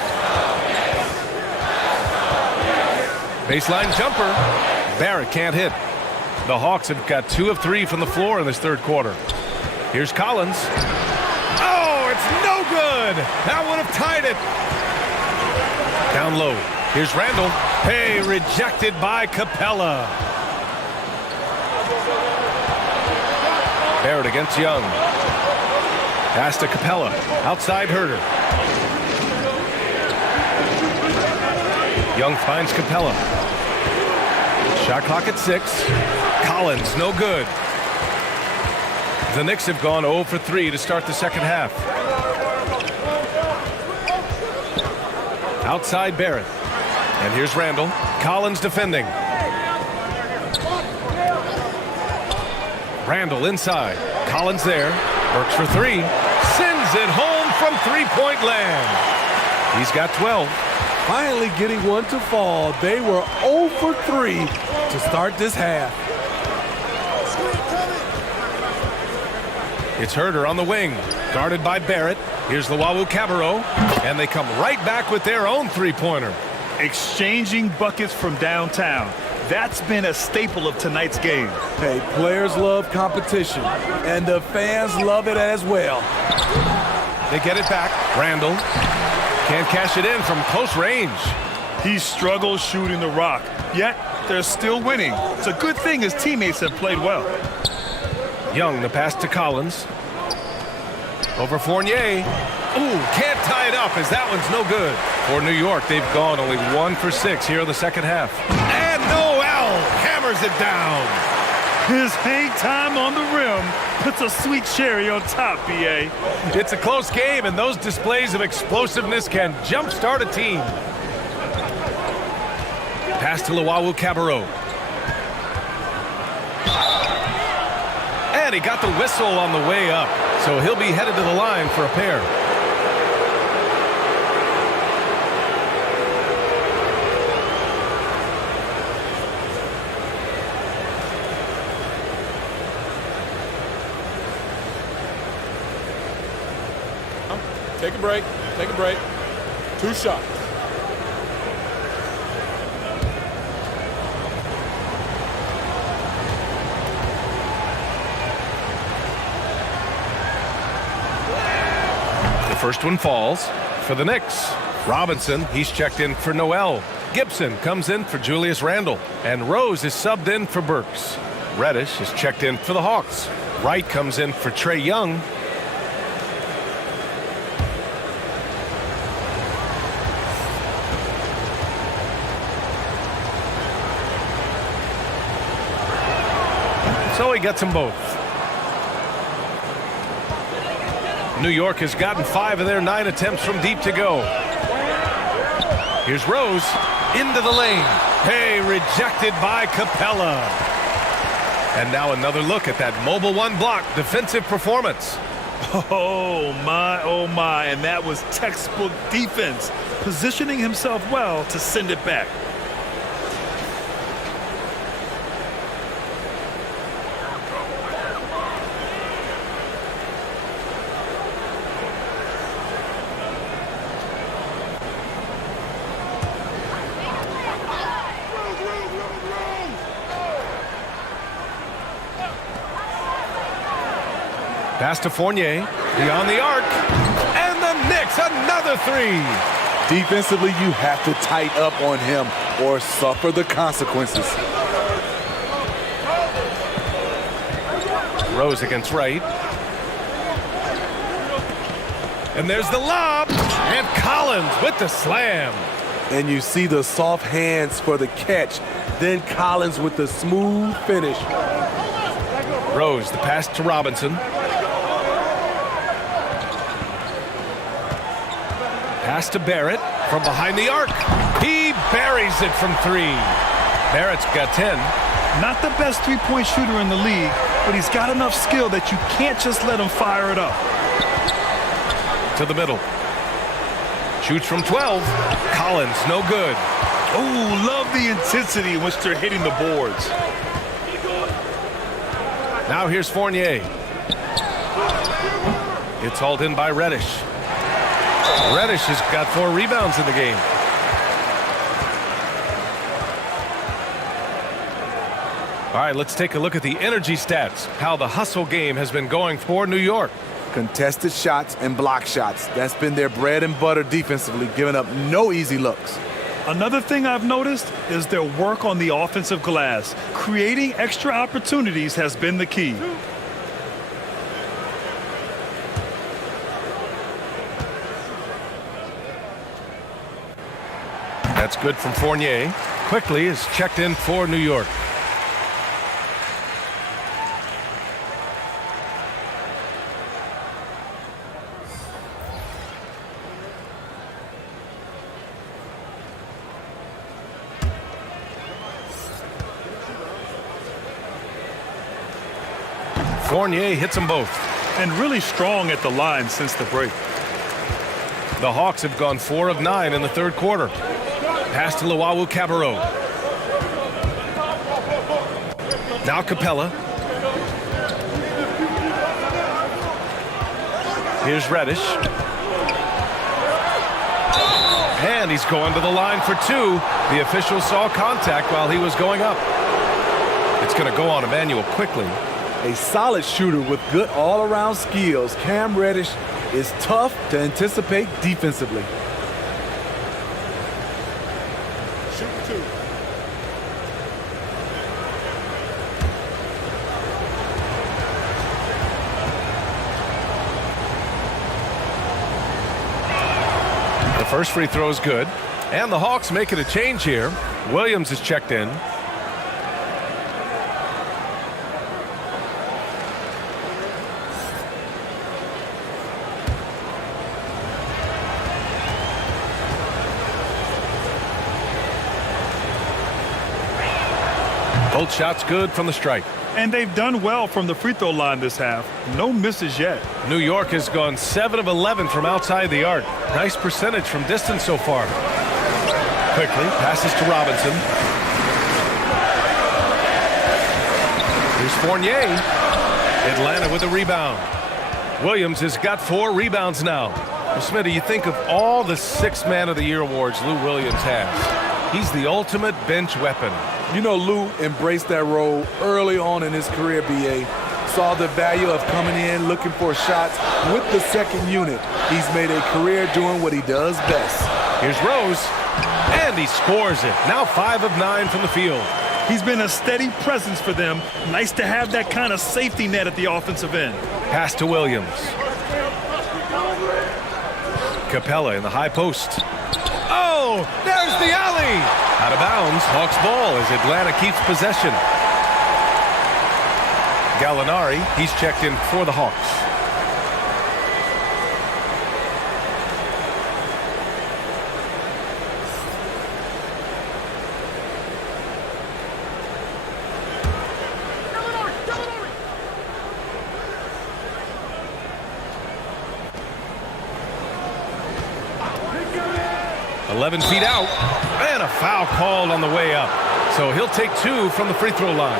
Baseline jumper. Barrett can't hit. The Hawks have got 2 of 3 from the floor in this third quarter. Here's Collins. Oh, it's no good. That would have tied it. Down low. Here's Randall. Hey, rejected by Capella. Barrett against Young. Pass to Capella. Outside Herder. Young finds Capella. Shot clock at 6. Collins, no good. The Knicks have gone 0 for 3 to start the second half. Outside Barrett. And here's Randall. Collins defending. Randall inside. Collins there. Works for 3. Sends it home from three-point land. He's got 12. Finally getting one to fall. They were 0 for 3 to start this half. It's Herder on the wing, guarded by Barrett. Here's Luwawu-Cabarrot, and they come right back with their own three-pointer. Exchanging buckets from downtown. That's been a staple of tonight's game. Hey, players love competition, and the fans love it as well. They get it back. Randall can't cash it in from close range. He struggles shooting the rock, yet they're still winning. It's a good thing his teammates have played well. Young, the pass to Collins. Over Fournier. Ooh, can't tie it up as that one's no good. For New York, they've gone only 1 for 6 here in the second half. And Noel hammers it down. His hang time on the rim puts a sweet cherry on top, B.A. It's a close game, and those displays of explosiveness can jumpstart a team. Pass to Luwawu-Cabarrot. And he got the whistle on the way up, so he'll be headed to the line for a pair. Take a break. Take a break. 2 shots. The first one falls for the Knicks. Robinson, he's checked in for Noel. Gibson comes in for Julius Randle. And Rose is subbed in for Burks. Reddish is checked in for the Hawks. Wright comes in for Trae Young. So he gets them both. New York has gotten 5 of their 9 attempts from deep to go. Here's Rose into the lane. Hey, rejected by Capella. And now another look at that mobile 1 block defensive performance. Oh my, and that was textbook defense, positioning himself well to send it back. Pass to Fournier, beyond the arc, and the Knicks another 3. Defensively, you have to tighten up on him or suffer the consequences. Rose against Wright. And there's the lob, and Collins with the slam. And you see the soft hands for the catch. Then Collins with the smooth finish. Rose, the pass to Robinson. Pass to Barrett from behind the arc. He buries it from 3. Barrett's got 10. Not the best three-point shooter in the league, but he's got enough skill that you can't just let him fire it up. To the middle. Shoots from 12. Collins, no good. Oh, love the intensity in which they're hitting the boards. Now here's Fournier. It's hauled in by Reddish. Reddish has got 4 rebounds in the game. All right, let's take a look at the energy stats, how the hustle game has been going for New York. Contested shots and block shots. That's been their bread and butter defensively, giving up no easy looks. Another thing I've noticed is their work on the offensive glass. Creating extra opportunities has been the key. That's good from Fournier. Quickly is checked in for New York. Fournier hits them both. And really strong at the line since the break. The Hawks have gone 4 of 9 in the third quarter. Pass to Cabarro. Now Capella. Here's Reddish. And he's going to the line for 2. The official saw contact while he was going up. It's going to go on Emmanuel quickly. A solid shooter with good all-around skills, Cam Reddish is tough to anticipate defensively. Shoot 2. The first free throw is good. And the Hawks making a change here. Williams is checked in. Both shots good from the stripe. And they've done well from the free throw line this half. No misses yet. New York has gone 7 of 11 from outside the arc. Nice percentage from distance so far. Quickly passes to Robinson. Here's Fournier. Atlanta with a rebound. Williams has got 4 rebounds now. Well, Smitty, you think of all the 6th Man of the Year awards Lou Williams has. He's the ultimate bench weapon. You know, Lou embraced that role early on in his career, B.A. Saw the value of coming in, looking for shots with the second unit. He's made a career doing what he does best. Here's Rose, and he scores it. Now 5 of 9 from the field. He's been a steady presence for them. Nice to have that kind of safety net at the offensive end. Pass to Williams. Capella in the high post. Oh, there's the alley. Out of bounds, Hawks ball as Atlanta keeps possession. Gallinari, he's checked in for the Hawks. .11 feet out, and a foul called on the way up. So he'll take 2 from the free throw line.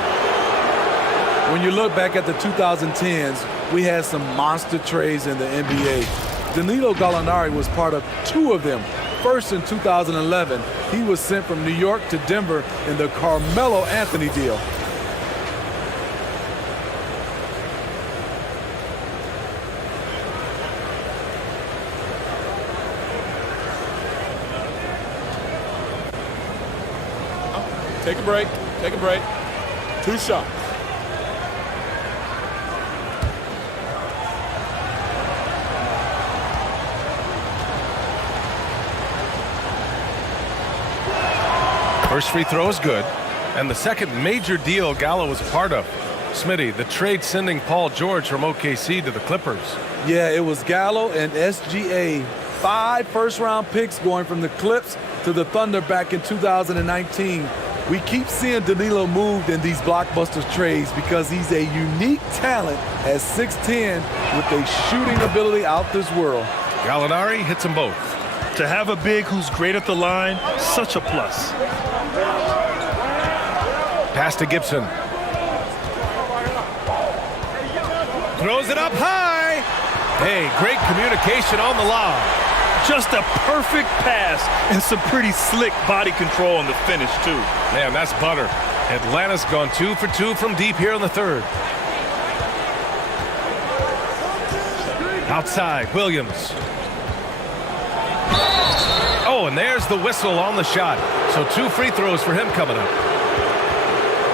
When you look back at the 2010s, we had some monster trades in the NBA. Danilo Gallinari was part of 2 of them. First in 2011, he was sent from New York to Denver in the Carmelo Anthony deal. Take a break. Take a break. 2 shots. First free throw is good. and the second major deal Gallo was a part of. Smitty, the trade sending Paul George from OKC to the Clippers. Yeah, it was Gallo and SGA. 5 first-round picks going from the Clips to the Thunder back in 2019. We keep seeing Danilo moved in these blockbuster trades because he's a unique talent at 6'10" with a shooting ability out this world. Gallinari hits them both. To have a big who's great at the line, such a plus. Pass to Gibson. Throws it up high. Hey, great communication on the lob. Just a perfect pass and some pretty slick body control on the finish, too. Man, that's butter. Atlanta's gone 2 for 2 from deep here in the third. Outside, Williams. Oh, and there's the whistle on the shot. So 2 free throws for him coming up.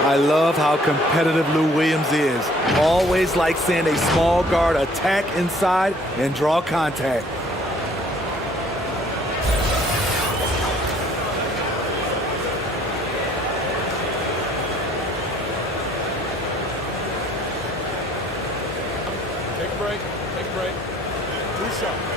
I love how competitive Lou Williams is. Always like seeing a small guard attack inside and draw contact. Take a break. Take a break. 2 shots.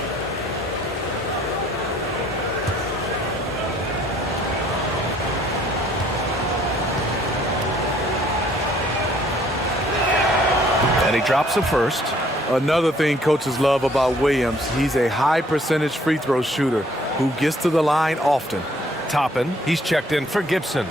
And he drops the first. Another thing coaches love about Williams, he's a high percentage free throw shooter who gets to the line often. Toppin, he's checked in for Gibson.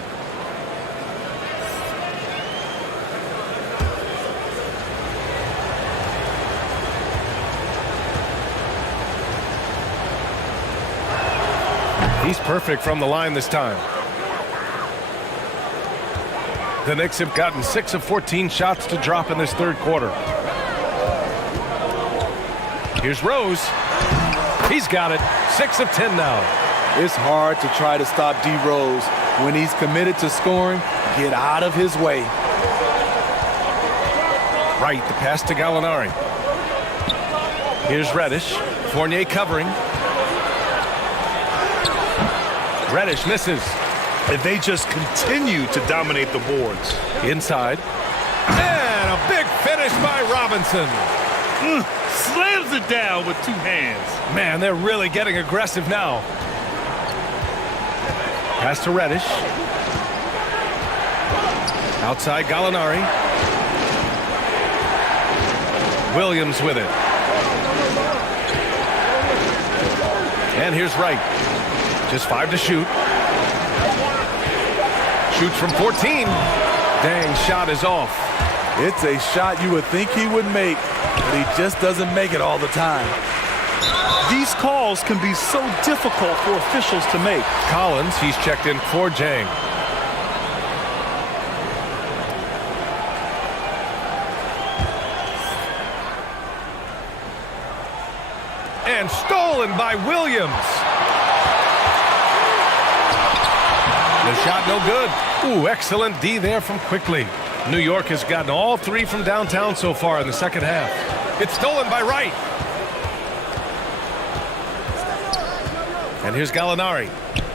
He's perfect from the line this time. The Knicks have gotten 6 of 14 shots to drop in this third quarter. Here's Rose. He's got it. 6 of 10 now. It's hard to try to stop D. Rose. When he's committed to scoring, get out of his way. Right, the pass to Gallinari. Here's Reddish. Fournier covering. Reddish misses. And they just continue to dominate the boards. Inside. And a big finish by Robinson. Slams it down with 2 hands. Man, they're really getting aggressive now. Pass to Reddish. Outside Gallinari. Williams with it. And here's Wright. Just 5 to shoot. Shoots from 14. Dang, shot is off. It's a shot you would think he would make, but he just doesn't make it all the time. These calls can be so difficult for officials to make. Collins, he's checked in for Jang. And stolen by Williams. The shot no good. Ooh, excellent D there from Quickly. New York has gotten all 3 from downtown so far in the second half. It's stolen by Wright. And here's Gallinari.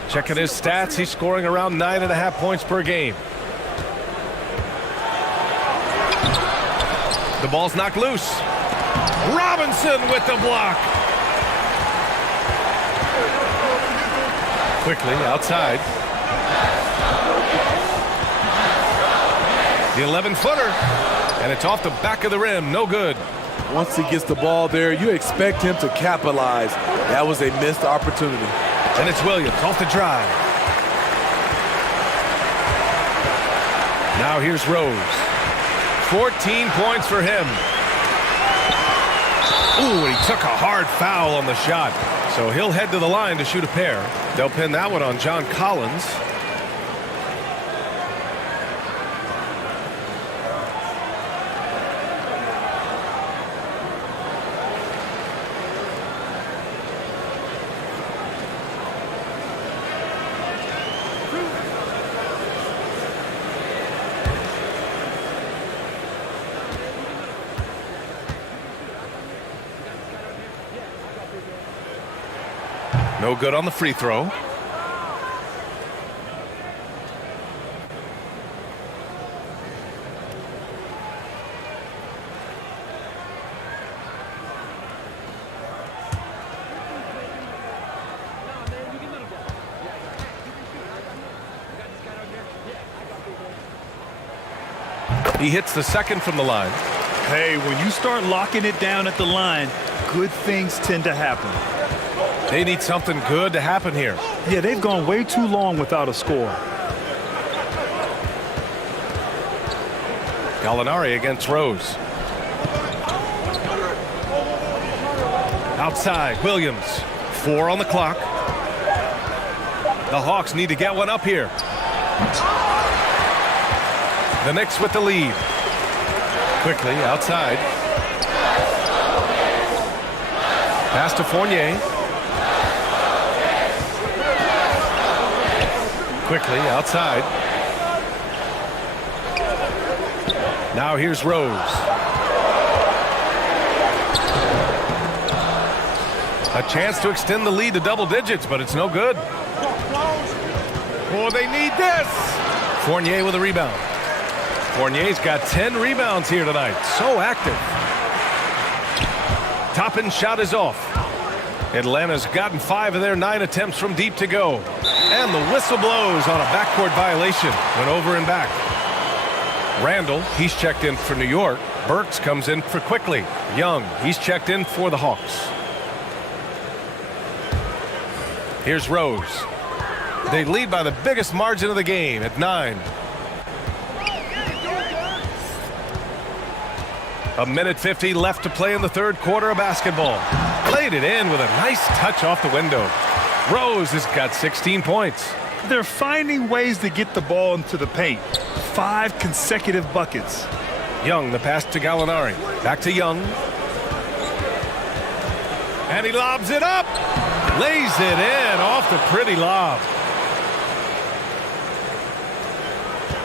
Checking his stats, he's scoring around 9.5 points per game. The ball's knocked loose. Robinson with the block. Quickly outside. The 11-footer. And it's off the back of the rim. No good. Once he gets the ball there, you expect him to capitalize. That was a missed opportunity. And it's Williams off the drive. Now here's Rose. 14 points for him. Ooh, and he took a hard foul on the shot. So he'll head to the line to shoot a pair. They'll pin that one on John Collins. No good on the free throw. He hits the second from the line. Hey, when you start locking it down at the line, good things tend to happen. They need something good to happen here. Yeah, they've gone way too long without a score. Gallinari against Rose. Outside, Williams. 4 on the clock. The Hawks need to get one up here. The Knicks with the lead. Quickly outside. Pass to Fournier. Quickly outside. Now here's Rose. A chance to extend the lead to double digits, but it's no good. Oh, they need this. Fournier with a rebound. Fournier's got 10 rebounds here tonight. So active. Top-end shot is off. Atlanta's gotten 5 of their 9 attempts from deep to go. And the whistle blows on a backcourt violation. Went over and back. Randall, he's checked in for New York. Burks comes in for Quickly. Young, he's checked in for the Hawks. Here's Rose. They lead by the biggest margin of the game at 9. A minute 50 left to play in the third quarter of basketball. Played it in with a nice touch off the window. Rose has got 16 points. They're finding ways to get the ball into the paint. 5 consecutive buckets. Young, the pass to Gallinari. Back to Young. And he lobs it up. Lays it in off the pretty lob.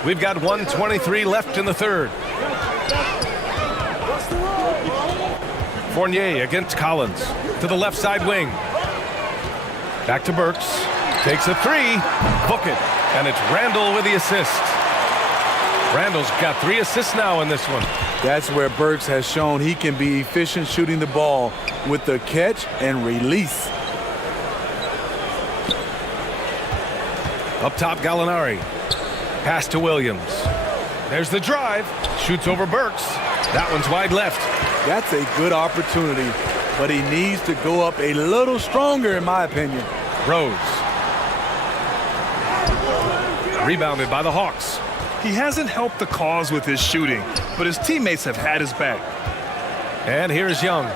We've got 1:23 left in the third. Fournier against Collins. To the left side wing. Back to Burks. Takes a 3. Book it. And it's Randall with the assist. Randall's got 3 assists now in this one. That's where Burks has shown he can be efficient shooting the ball with the catch and release. Up top, Gallinari. Pass to Williams. There's the drive. Shoots over Burks. That one's wide left. That's a good opportunity, but he needs to go up a little stronger, in my opinion. Rose. Rebounded by the Hawks. He hasn't helped the cause with his shooting, but his teammates have had his back. And here's Young.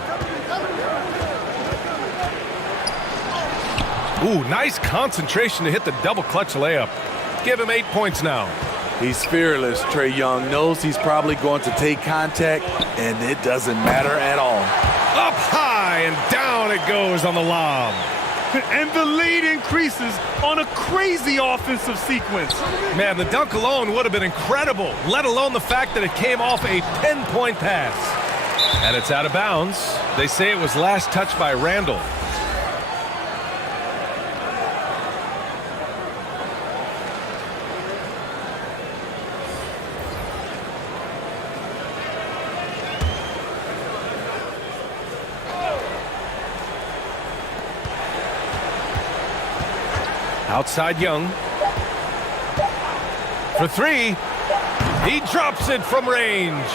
Ooh, nice concentration to hit the double clutch layup. Give him 8 points now. He's fearless. Trae Young knows he's probably going to take contact, and it doesn't matter at all. Up high and down it goes on the lob. And the lead increases on a crazy offensive sequence. Man, the dunk alone would have been incredible, let alone the fact that it came off a pinpoint pass. And it's out of bounds. They say it was last touched by Randall. Outside Young. For 3. He drops it from range.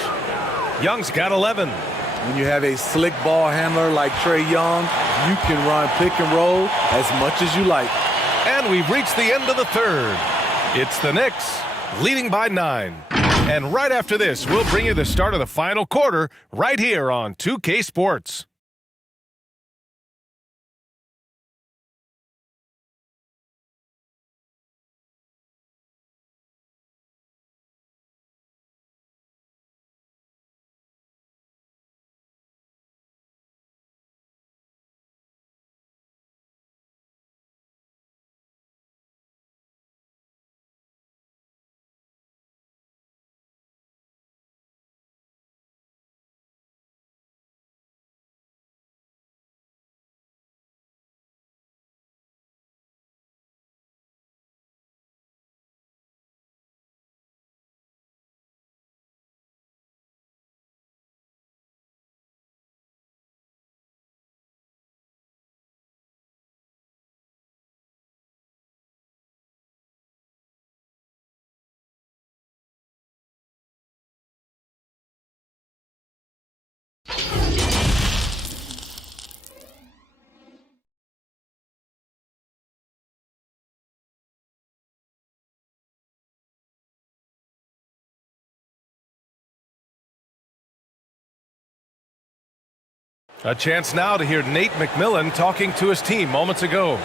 Young's got 11. When you have a slick ball handler like Trae Young, you can run pick and roll as much as you like. And we've reached the end of the third. It's the Knicks leading by 9. And right after this, we'll bring you the start of the final quarter right here on 2K Sports. A chance now to hear Nate McMillan talking to his team moments ago.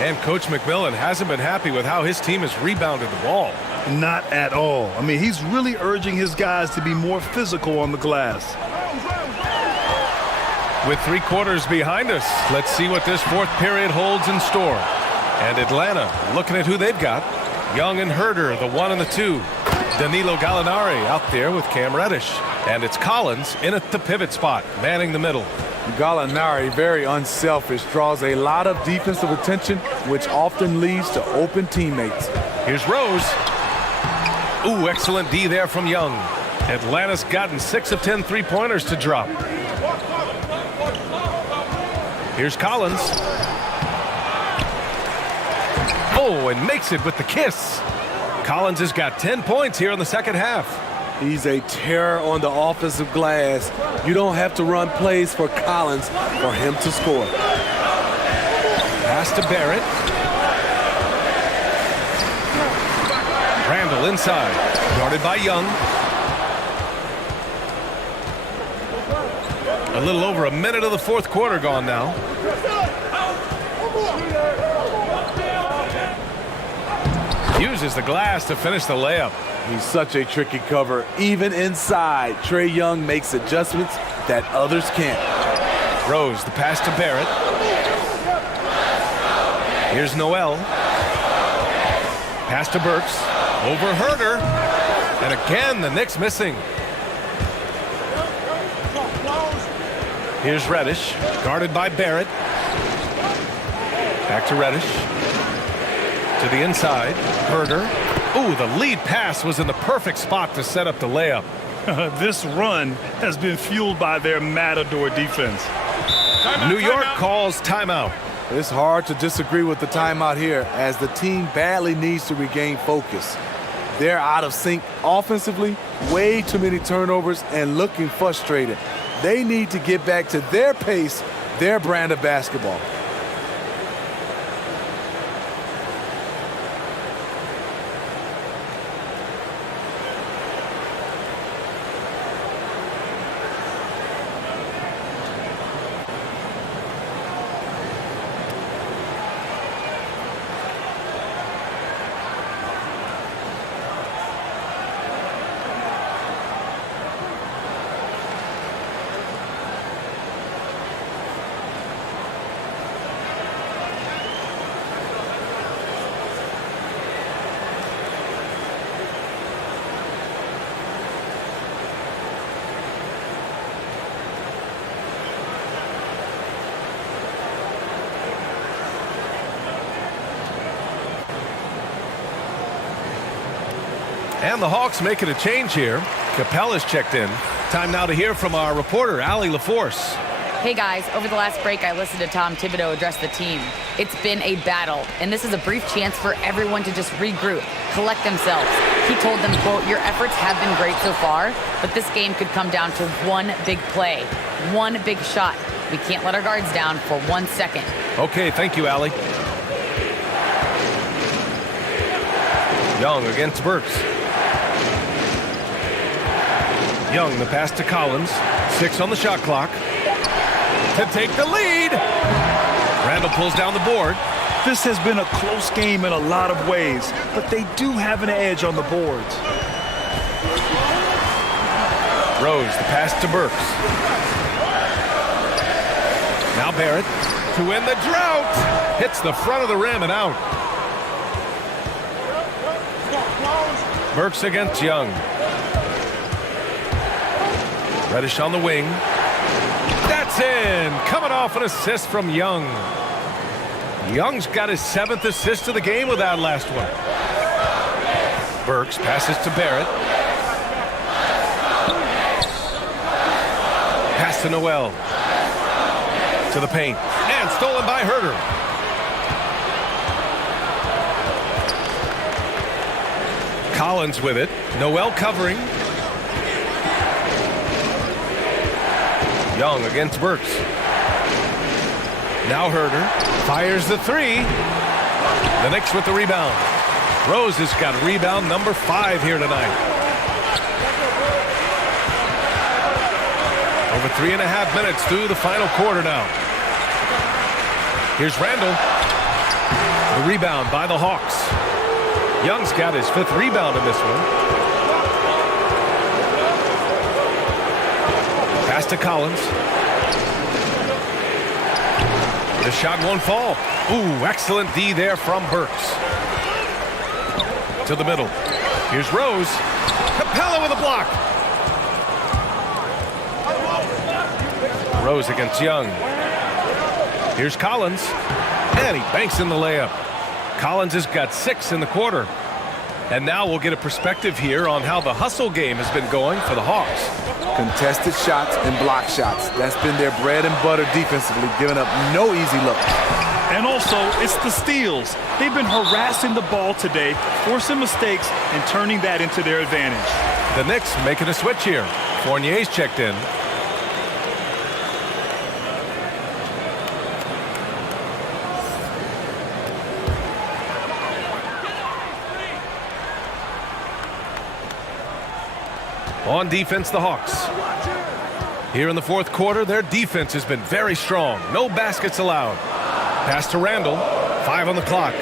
And Coach McMillan hasn't been happy with how his team has rebounded the ball. Not at all. I mean, he's really urging his guys to be more physical on the glass. With 3 quarters behind us, let's see what this fourth period holds in store. And Atlanta looking at who they've got. Young and Herder, the 1 and the 2. Danilo Gallinari out there with Cam Reddish. And it's Collins in at the pivot spot, manning the middle. Gallinari, very unselfish, draws a lot of defensive attention, which often leads to open teammates. Here's Rose. Ooh, excellent D there from Young. Atlanta's gotten 6 of 10 3-pointers to drop. Here's Collins. Oh, and makes it with the kiss. Collins has got 10 points here in the second half. He's a terror on the offensive glass. You don't have to run plays for Collins for him to score. Pass to Barrett. Randall inside. Guarded by Young. A little over a minute of the fourth quarter gone now. Uses the glass to finish the layup. He's such a tricky cover. Even inside, Trae Young makes adjustments that others can't. Rose, the pass to Barrett. Here's Noel. Pass to Burks. Over Herder. And again, the Knicks missing. Here's Reddish, guarded by Barrett. Back to Reddish. To the inside, Herder. Ooh, the lead pass was in the perfect spot to set up the layup. This run has been fueled by their Matador defense. New York calls timeout. It's hard to disagree with the timeout here as the team badly needs to regain focus. They're out of sync offensively, way too many turnovers, and looking frustrated. They need to get back to their pace, their brand of basketball. And the Hawks making a change here. Capella's checked in. Time now to hear from our reporter, Allie LaForce. Hey guys, over the last break I listened to Tom Thibodeau address the team. It's been a battle, and this is a brief chance for everyone to just regroup, collect themselves. He told them, quote, your efforts have been great so far, but this game could come down to one big play, one big shot. We can't let our guards down for 1 second. Okay, thank you, Allie. Young against Burks. Young, the pass to Collins. 6 on the shot clock. To take the lead. Randall pulls down the board. This has been a close game in a lot of ways, but they do have an edge on the boards. Rose, the pass to Burks. Now Barrett to win the drought. Hits the front of the rim and out. Burks against Young. Reddish on the wing. That's in. Coming off an assist from Young. Young's got his 7th assist of the game with that last one. Burks passes to Barrett. Pass to Noel. To the paint. And stolen by Herder. Collins with it. Noel covering. Young against Burks. Now Herder fires the 3. The Knicks with the rebound. Rose has got rebound number 5 here tonight. Over 3.5 minutes through the final quarter now. Here's Randall. The rebound by the Hawks. Young's got his 5th rebound in this one. Pass to Collins. The shot won't fall. Ooh, excellent D there from Burks. To the middle. Here's Rose. Capella with a block. Rose against Young. Here's Collins. And he banks in the layup. Collins has got 6 in the quarter. And now we'll get a perspective here on how the hustle game has been going for the Hawks. Contested shots and block shots. That's been their bread and butter defensively, giving up no easy looks. And also, it's the steals. They've been harassing the ball today, forcing mistakes, and turning that into their advantage. The Knicks making a switch here. Fournier's checked in. On defense, the Hawks. Here in the 4th quarter, their defense has been very strong. No baskets allowed. Pass to Randall. 5 on the clock.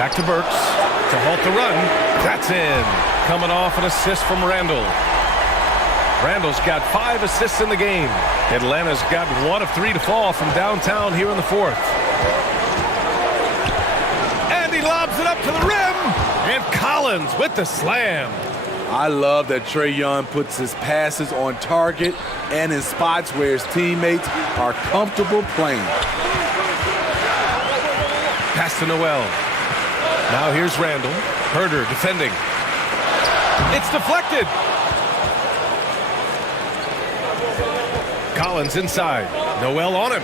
Back to Burks to halt the run. That's in. Coming off an assist from Randall. Randall's got 5 assists in the game. Atlanta's got 1 of 3 to fall from downtown here in the 4th. And he lobs it up to the rim. And Collins with the slam. I love that Trae Young puts his passes on target and in spots where his teammates are comfortable playing. Pass to Noel. Now here's Randall. Herder defending. It's deflected. Collins inside. Noel on him.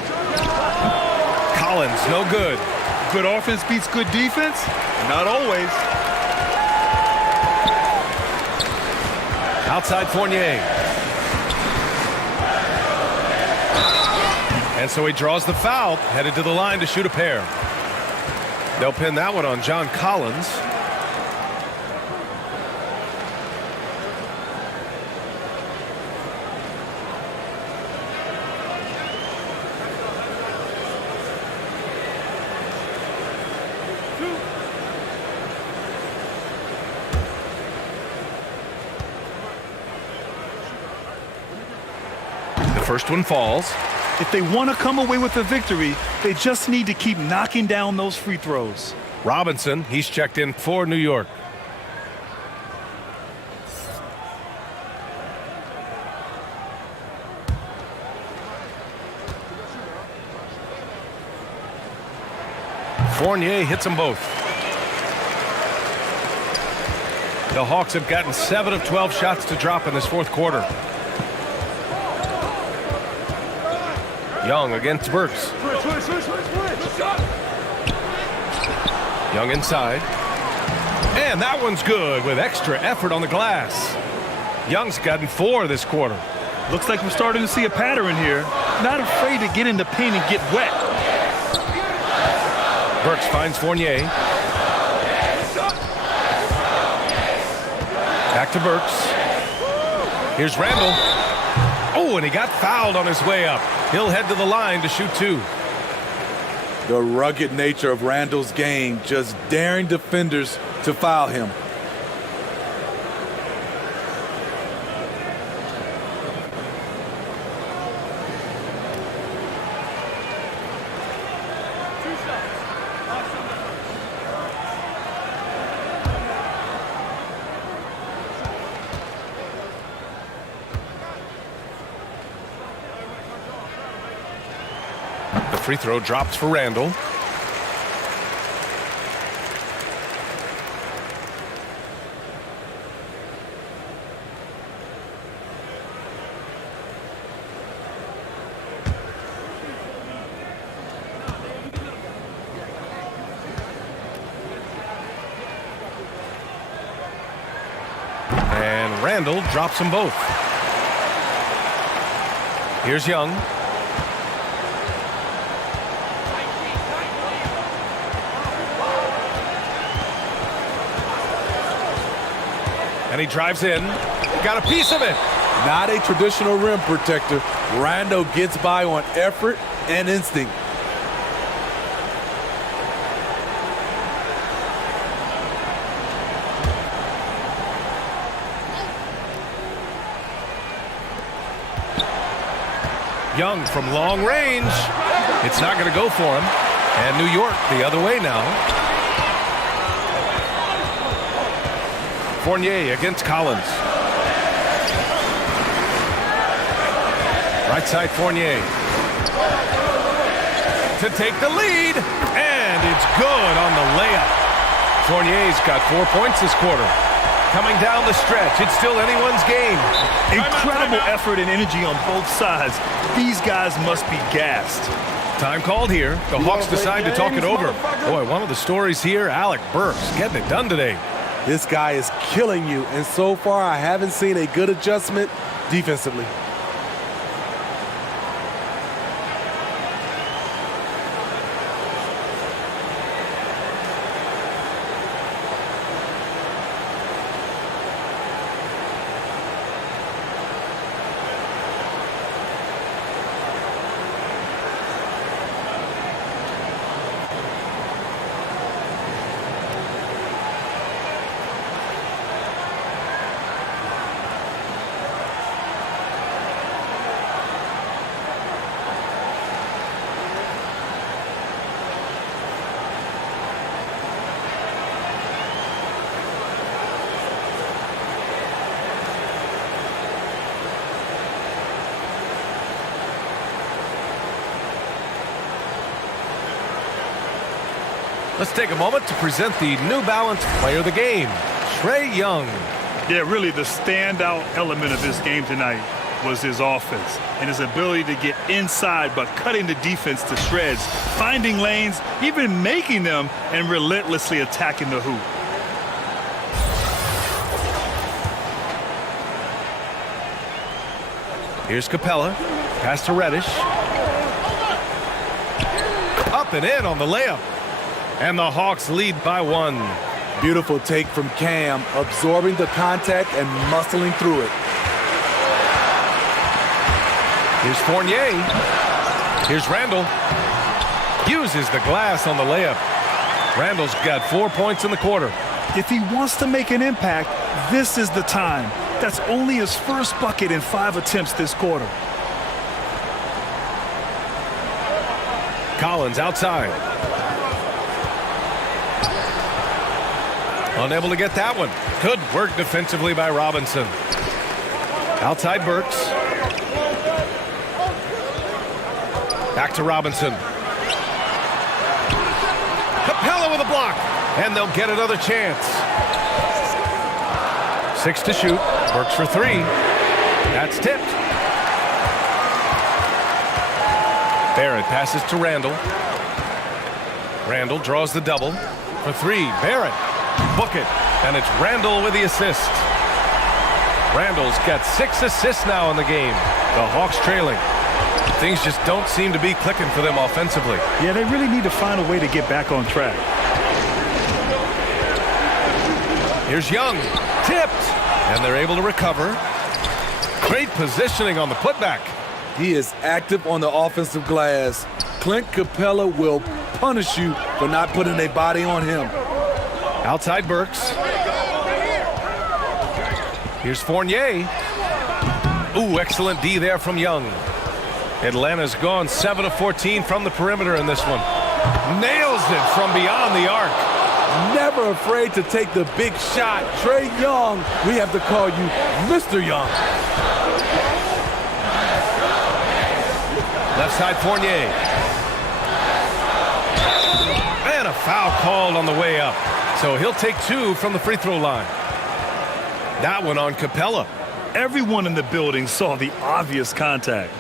Collins, no good. Good offense beats good defense? Not always. Outside Fournier. And so he draws the foul, headed to the line to shoot a pair. They'll pin that one on John Collins. First one falls. If they want to come away with a victory, they just need to keep knocking down those free throws. Robinson, he's checked in for New York. Fournier hits them both. The Hawks have gotten 7 of 12 shots to drop in this 4th quarter. Young against Burks. Young inside. And that one's good with extra effort on the glass. Young's gotten 4 this quarter. Looks like we're starting to see a pattern here. Not afraid to get in the paint and get wet. Burks finds Fournier. Back to Burks. Here's Randall. Oh, and he got fouled on his way up. He'll head to the line to shoot 2. The rugged nature of Randall's game, just daring defenders to foul him. The free throw drops for Randall. Randall drops them both. Here's Young. And he drives in. Got a piece of it. Not a traditional rim protector. Randall gets by on effort and instinct. Young from long range. It's not going to go for him. And New York the other way now. Fournier against Collins. Right side Fournier. To take the lead. And it's good on the layup. Fournier's got 4 points this quarter. Coming down the stretch. It's still anyone's game. Incredible effort and energy on both sides. These guys must be gassed. Time called here. The Hawks decide to talk it over. Boy, one of the stories here, Alec Burks getting it done today. This guy is killing you, and so far I haven't seen a good adjustment defensively. Let's take a moment to present the New Balance Player of the Game, Trae Young. Yeah, really the standout element of this game tonight was his offense and his ability to get inside but cutting the defense to shreds, finding lanes, even making them, and relentlessly attacking the hoop. Here's Capella. Pass to Reddish. Up and in on the layup. And the Hawks lead by 1. Beautiful take from Cam, absorbing the contact and muscling through it. Here's Fournier. Here's Randall. Uses the glass on the layup. Randall's got 4 points in the quarter. If he wants to make an impact, this is the time. That's only his first bucket in 5 attempts this quarter. Collins outside. Unable to get that one. Good work defensively by Robinson. Outside Burks. Back to Robinson. Capella with a block. And they'll get another chance. 6 to shoot. Burks for 3. That's tipped. Barrett passes to Randall. Randall draws the double. For 3. Barrett. Book it. And it's Randall with the assist. Randall's got 6 assists now in the game. The Hawks trailing. Things just don't seem to be clicking for them offensively. Yeah, they really need to find a way to get back on track. Here's Young. Tipped. And they're able to recover. Great positioning on the putback. He is active on the offensive glass. Clint Capella will punish you for not putting a body on him. Outside Burks. Here's Fournier. Ooh, excellent D there from Young. Atlanta's gone 7 of 14 from the perimeter in this one. Nails it from beyond the arc. Never afraid to take the big shot. Trae Young, we have to call you Mr. Young. Left side Fournier. And a foul called on the way up. So he'll take 2 from the free throw line. That one on Capella. Everyone in the building saw the obvious contact.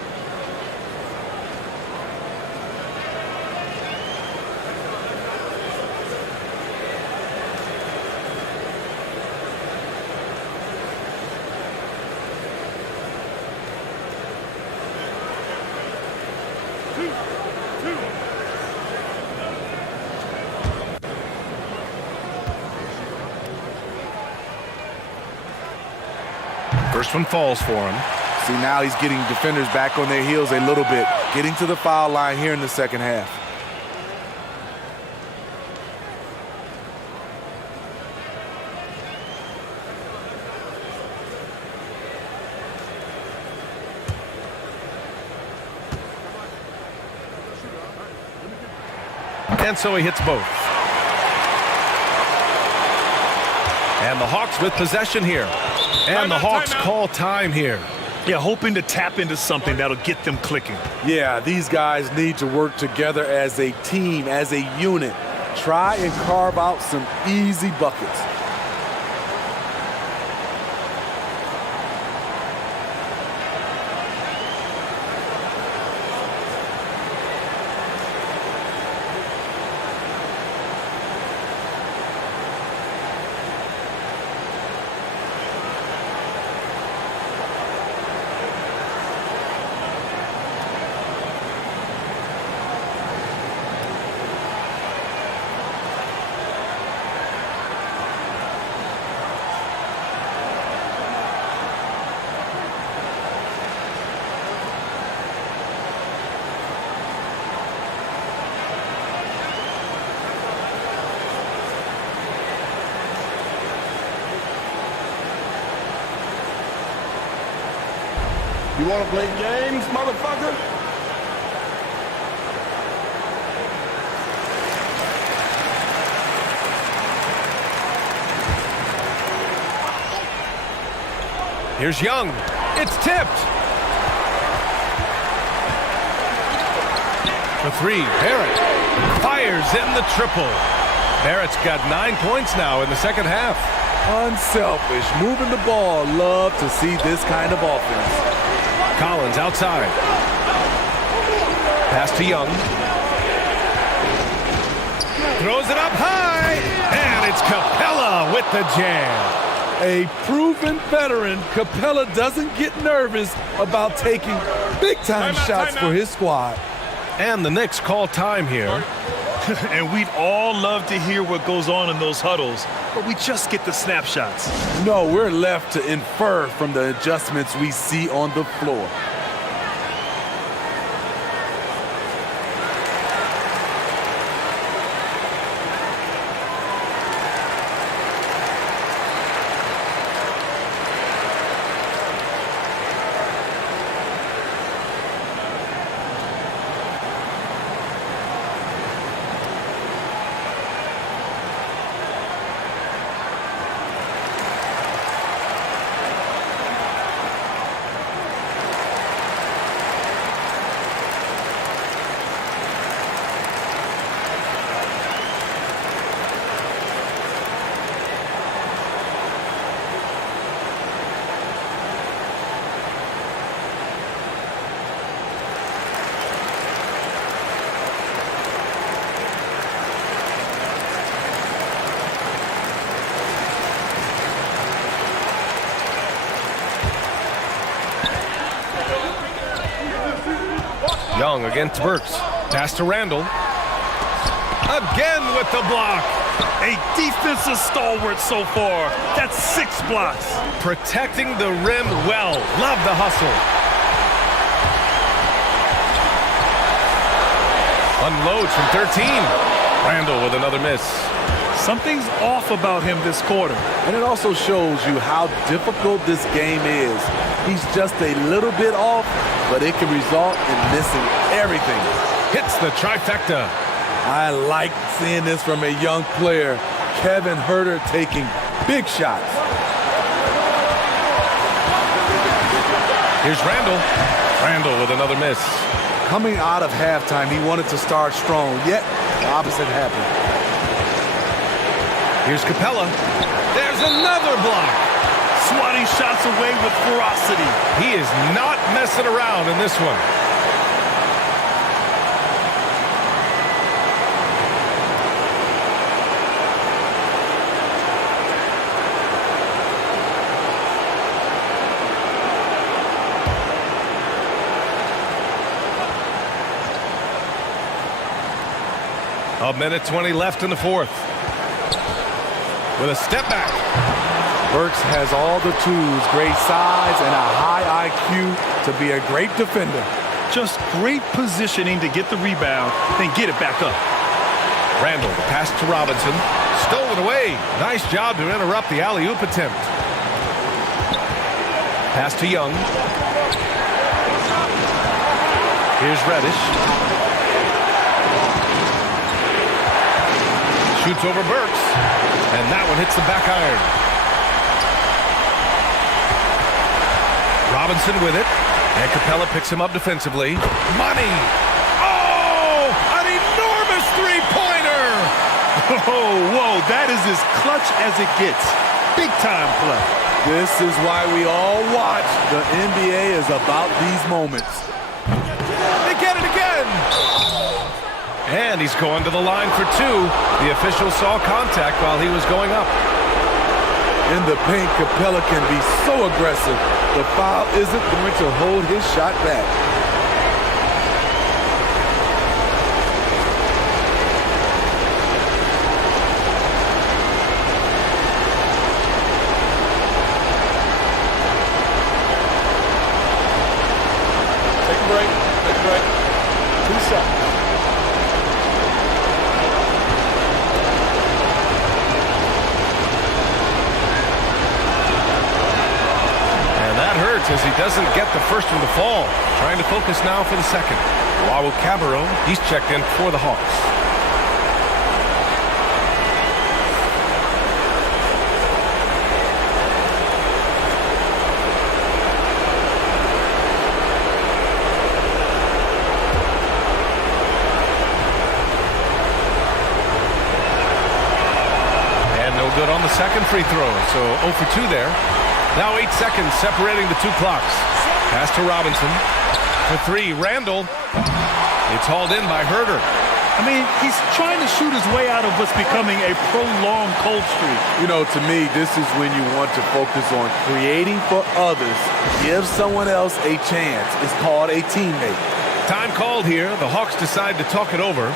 First one falls for him. See, now he's getting defenders back on their heels a little bit, getting to the foul line here in the second half. And so he hits both. And the Hawks with possession here. And the Hawks call time here. Yeah, hoping to tap into something that'll get them clicking. Yeah, these guys need to work together as a team, as a unit. Try and carve out some easy buckets. You want to play games, motherfucker? Here's Young. It's tipped. The three, Barrett fires in the triple. Barrett's got 9 points now in the second half. Unselfish, moving the ball. Love to see this kind of offense. Collins outside. Pass to Young. Throws it up high. And it's Capella with the jam. A proven veteran, Capella doesn't get nervous about taking big-time shots for his squad. And the Knicks call time here. And we'd all love to hear what goes on in those huddles, but we just get the snapshots. No, we're left to infer from the adjustments we see on the floor. Young against Burks. Pass to Randall. Again with the block. A defensive stalwart so far. That's 6 blocks. Protecting the rim well. Love the hustle. Unloads from 13. Randall with another miss. Something's off about him this quarter. And it also shows you how difficult this game is. He's just a little bit off, but it can result in missing everything. Hits the trifecta. I like seeing this from a young player. Kevin Huerter taking big shots. Here's Randall. Randall with another miss. Coming out of halftime, he wanted to start strong, yet the opposite happened. Here's Capella. There's another block. Swatting shots away with ferocity. He is not messing around in this one. A minute 20 left in the fourth. With a step back. Burks has all the tools, great size and a high IQ to be a great defender. Just great positioning to get the rebound, then get it back up. Randall, the pass to Robinson. Stolen away. Nice job to interrupt the alley-oop attempt. Pass to Young. Here's Reddish. Shoots over Burks. And that one hits the back iron. Robinson with it. And Capella picks him up defensively. Money! Oh! An enormous three-pointer! Oh, whoa, that is as clutch as it gets. Big time play. This is why we all watch. The NBA is about these moments. They get it again! And he's going to the line for two. The official saw contact while he was going up. In the paint, Capella can be so aggressive. The foul isn't going to hold his shot back. Take a break. Take a break. 2 shots. As he doesn't get the first one to fall. Trying to focus now for the second. Wawu Cabarro, he's checked in for the Hawks. And no good on the second free throw, so 0 for 2 there. Now 8 seconds separating the two clocks. Pass to Robinson. For 3, Randall. It's hauled in by Herder. I mean, he's trying to shoot his way out of what's becoming a prolonged cold streak. You know, to me, this is when you want to focus on creating for others. Give someone else a chance. It's called a teammate. Time called here. The Hawks decide to talk it over.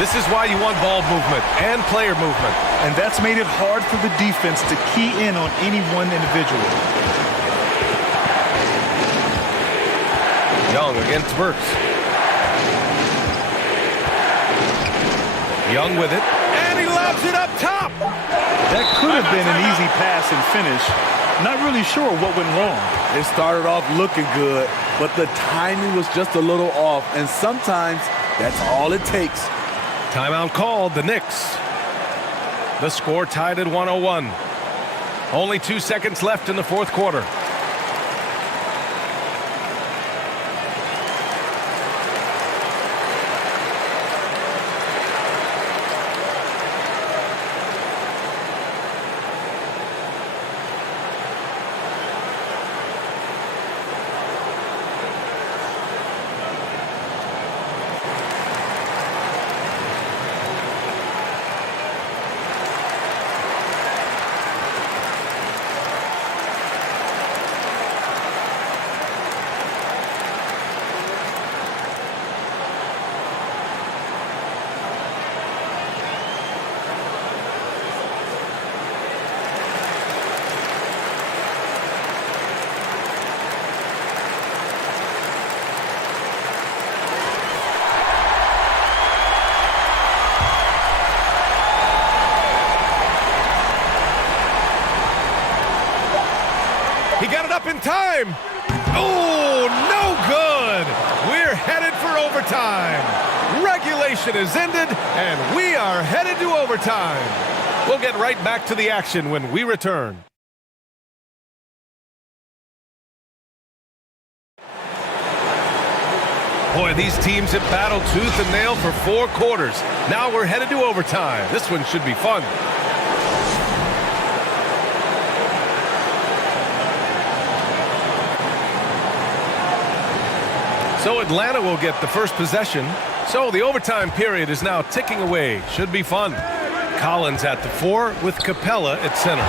This is why you want ball movement and player movement. And that's made it hard for the defense to key in on any one individual. Young against Burks. Young with it. And he lobs it up top. That could have been an easy pass and finish. Not really sure what went wrong. It started off looking good, but the timing was just a little off, and sometimes that's all it takes. Timeout called, the Knicks. The score tied at 101. Only 2 seconds left in the fourth quarter. He got it up in time. Oh, no good. We're headed for overtime. Regulation is ended, and we are headed to overtime. We'll get right back to the action when we return. Boy, these teams have battled tooth and nail for 4 quarters. Now we're headed to overtime. This one should be fun. So Atlanta will get the first possession. So the overtime period is now ticking away. Should be fun. Collins at the 4 with Capella at center.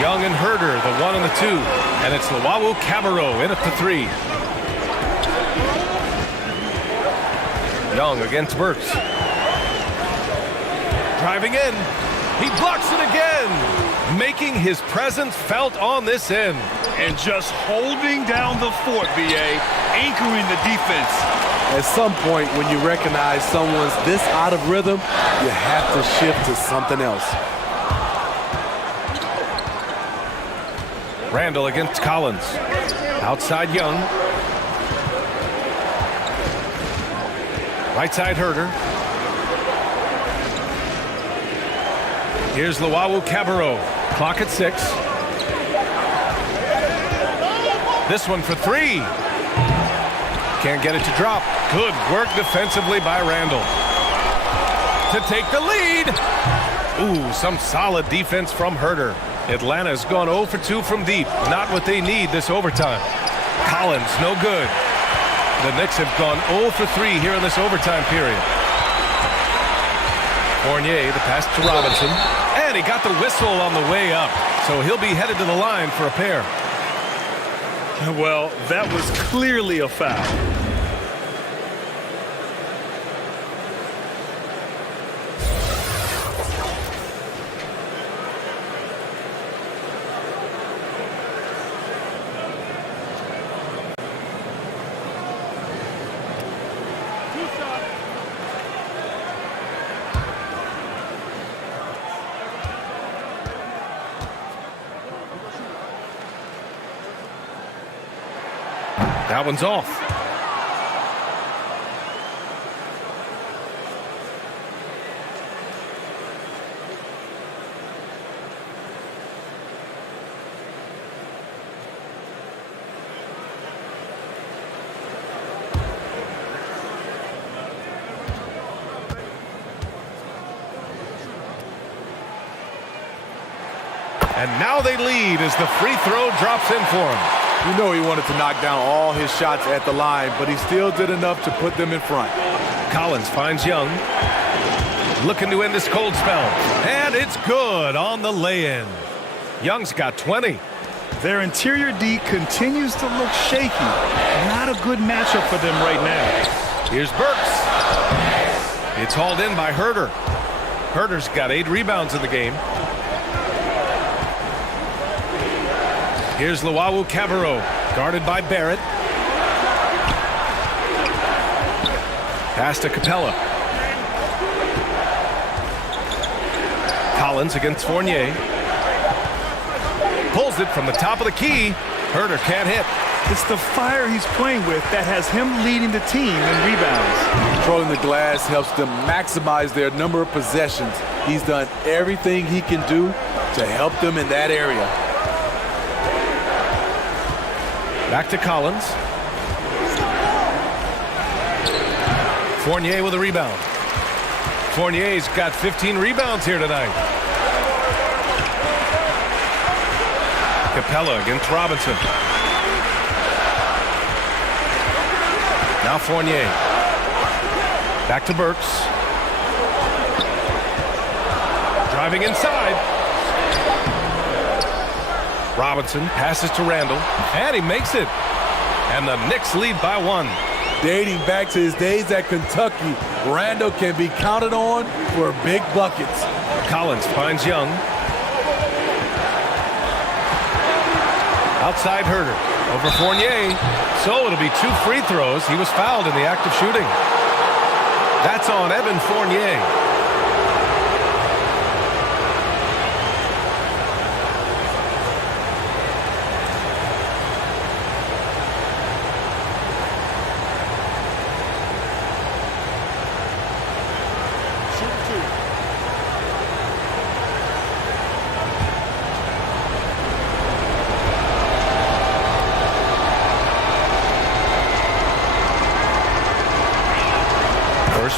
Young and Herder, the 1 and the 2. And it's Cabarrot in at the 3. Young against Burks. Driving in. He blocks it again. Making his presence felt on this end. And just holding down the fort, B.A., anchoring the defense. At some point, when you recognize someone's this out of rhythm, you have to shift to something else. Randall against Collins. Outside Young. Right side Herder. Here's Cabarrot. Clock at 6. This one for 3. Can't get it to drop. Good work defensively by Randall. To take the lead. Ooh, some solid defense from Herder. Atlanta's gone 0 for 2 from deep. Not what they need this overtime. Collins, no good. The Knicks have gone 0 for 3 here in this overtime period. Fournier, the pass to Robinson. And he got the whistle on the way up. So he'll be headed to the line for a pair. Well, that was clearly a foul. That one's off. And now they lead as the free throw drops in for him. You know he wanted to knock down all his shots at the line, but he still did enough to put them in front. Collins finds Young. Looking to end this cold spell. And it's good on the lay-in. Young's got 20. Their interior D continues to look shaky. Not a good matchup for them right now. Here's Burks. It's hauled in by Herder. Herder's got 8 rebounds in the game. Here's Cabarrot, guarded by Barrett. Pass to Capella. Collins against Fournier. Pulls it from the top of the key. Herder can't hit. It's the fire he's playing with that has him leading the team in rebounds. Controlling the glass helps them maximize their number of possessions. He's done everything he can do to help them in that area. Back to Collins. Fournier with a rebound. Fournier's got 15 rebounds here tonight. Capella against Robinson. Now Fournier. Back to Burks. Driving inside. Robinson passes to Randall, and he makes it. And the Knicks lead by 1. Dating back to his days at Kentucky, Randall can be counted on for big buckets. Collins finds Young. Outside Herder. Over Fournier. So it'll be 2 free throws. He was fouled in the act of shooting. That's on Evan Fournier.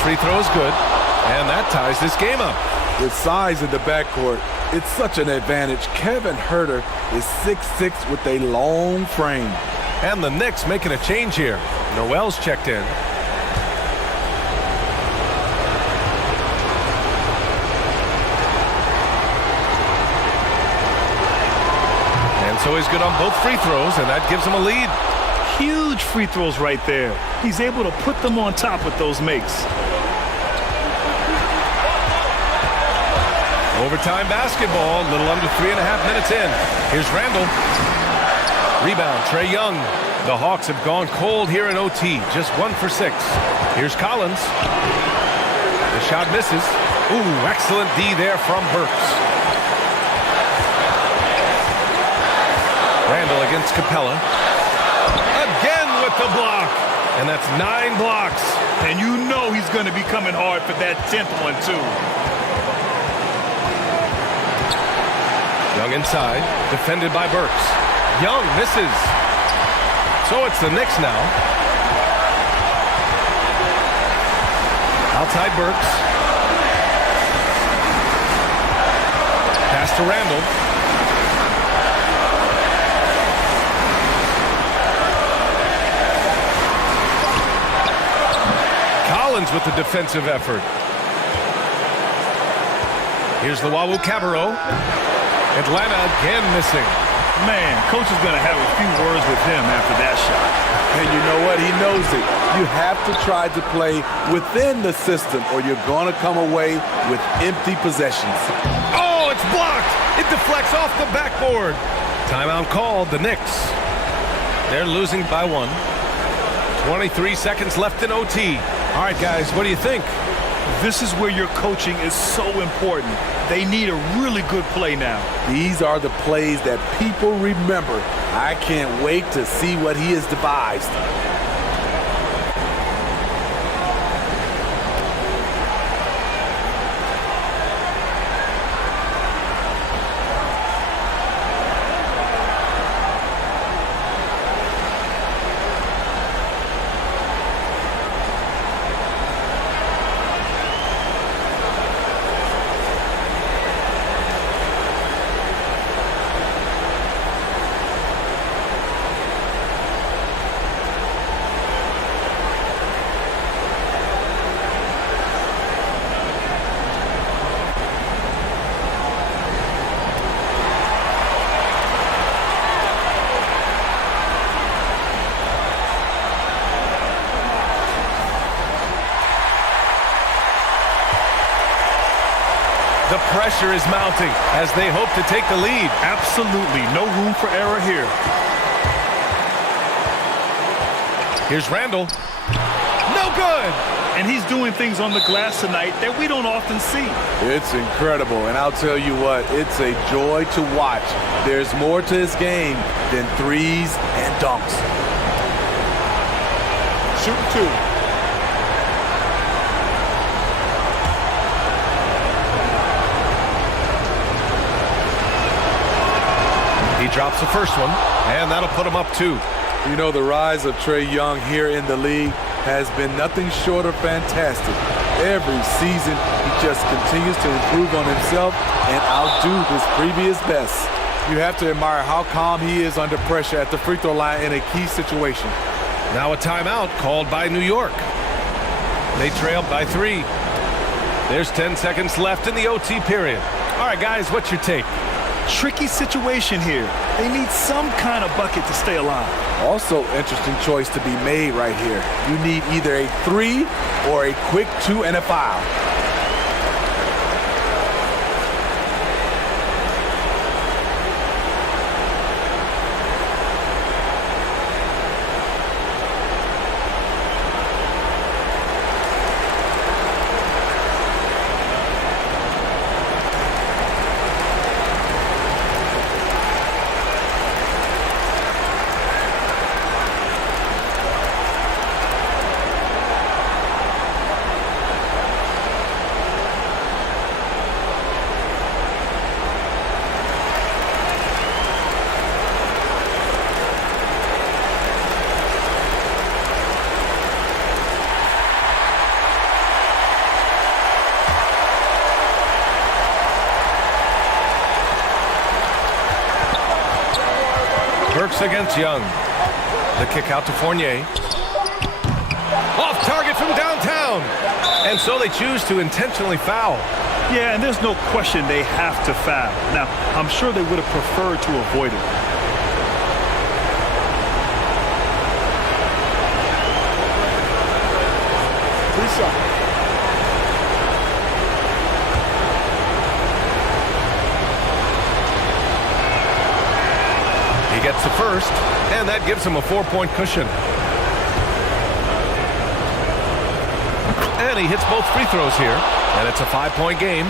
free throw is good, and that ties this game up. With size in the backcourt, it's such an advantage. Kevin Huerter is 6'6" with a long frame. And the Knicks making a change here. Noel's checked in. And so he's good on both free throws, and that gives him a lead. Huge free throws right there. He's able to put them on top with those makes. Overtime basketball, a little under 3.5 minutes in. Here's Randall. Rebound, Trae Young. The Hawks have gone cold here in OT, just 1 for 6. Here's Collins. The shot misses. Ooh, excellent D there from Burks. Randall against Capella. Again with the block. And that's 9 blocks. And you know he's going to be coming hard for that 10th one, too. Young inside, defended by Burks. Young misses. So it's the Knicks now. Outside Burks. Pass to Randall. Collins with the defensive effort. Here's Luwawu-Cabarrot. Atlanta again missing. Man, coach is going to have a few words with him after that shot. And you know what? He knows it. You have to try to play within the system or you're going to come away with empty possessions. Oh, it's blocked. It deflects off the backboard. Timeout called, the Knicks. They're losing by 1. 23 seconds left in OT. All right, guys, what do you think? This is where your coaching is so important. They need a really good play now. These are the plays that people remember. I can't wait to see what he has devised. The pressure is mounting as they hope to take the lead. Absolutely no room for error here. Here's Randall. No good. And he's doing things on the glass tonight that we don't often see. It's incredible, and I'll tell you what, it's a joy to watch. There's more to this game than threes and dunks. Shoot 2. He drops the first one, and that'll put him up 2. You know, the rise of Trae Young here in the league has been nothing short of fantastic. Every season, he just continues to improve on himself and outdo his previous best. You have to admire how calm he is under pressure at the free throw line in a key situation. Now a timeout called by New York. They trail by 3. There's 10 seconds left in the OT period. All right, guys, what's your take? Tricky situation here. They need some kind of bucket to stay alive. Also, interesting choice to be made right here. You need either a 3 or a quick 2 and a foul. Works against Young. The kick out to Fournier. Off target from downtown. And so they choose to intentionally foul. Yeah, and there's no question they have to foul. Now, I'm sure they would have preferred to avoid it. He gets the first, and that gives him a 4-point cushion. And he hits both free throws here, and it's a 5-point game.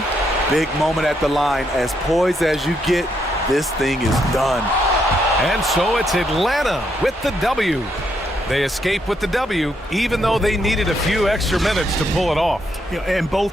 Big moment at the line. As poised as you get, this thing is done. And so it's Atlanta with the W. They escape with the W, even though they needed a few extra minutes to pull it off. And both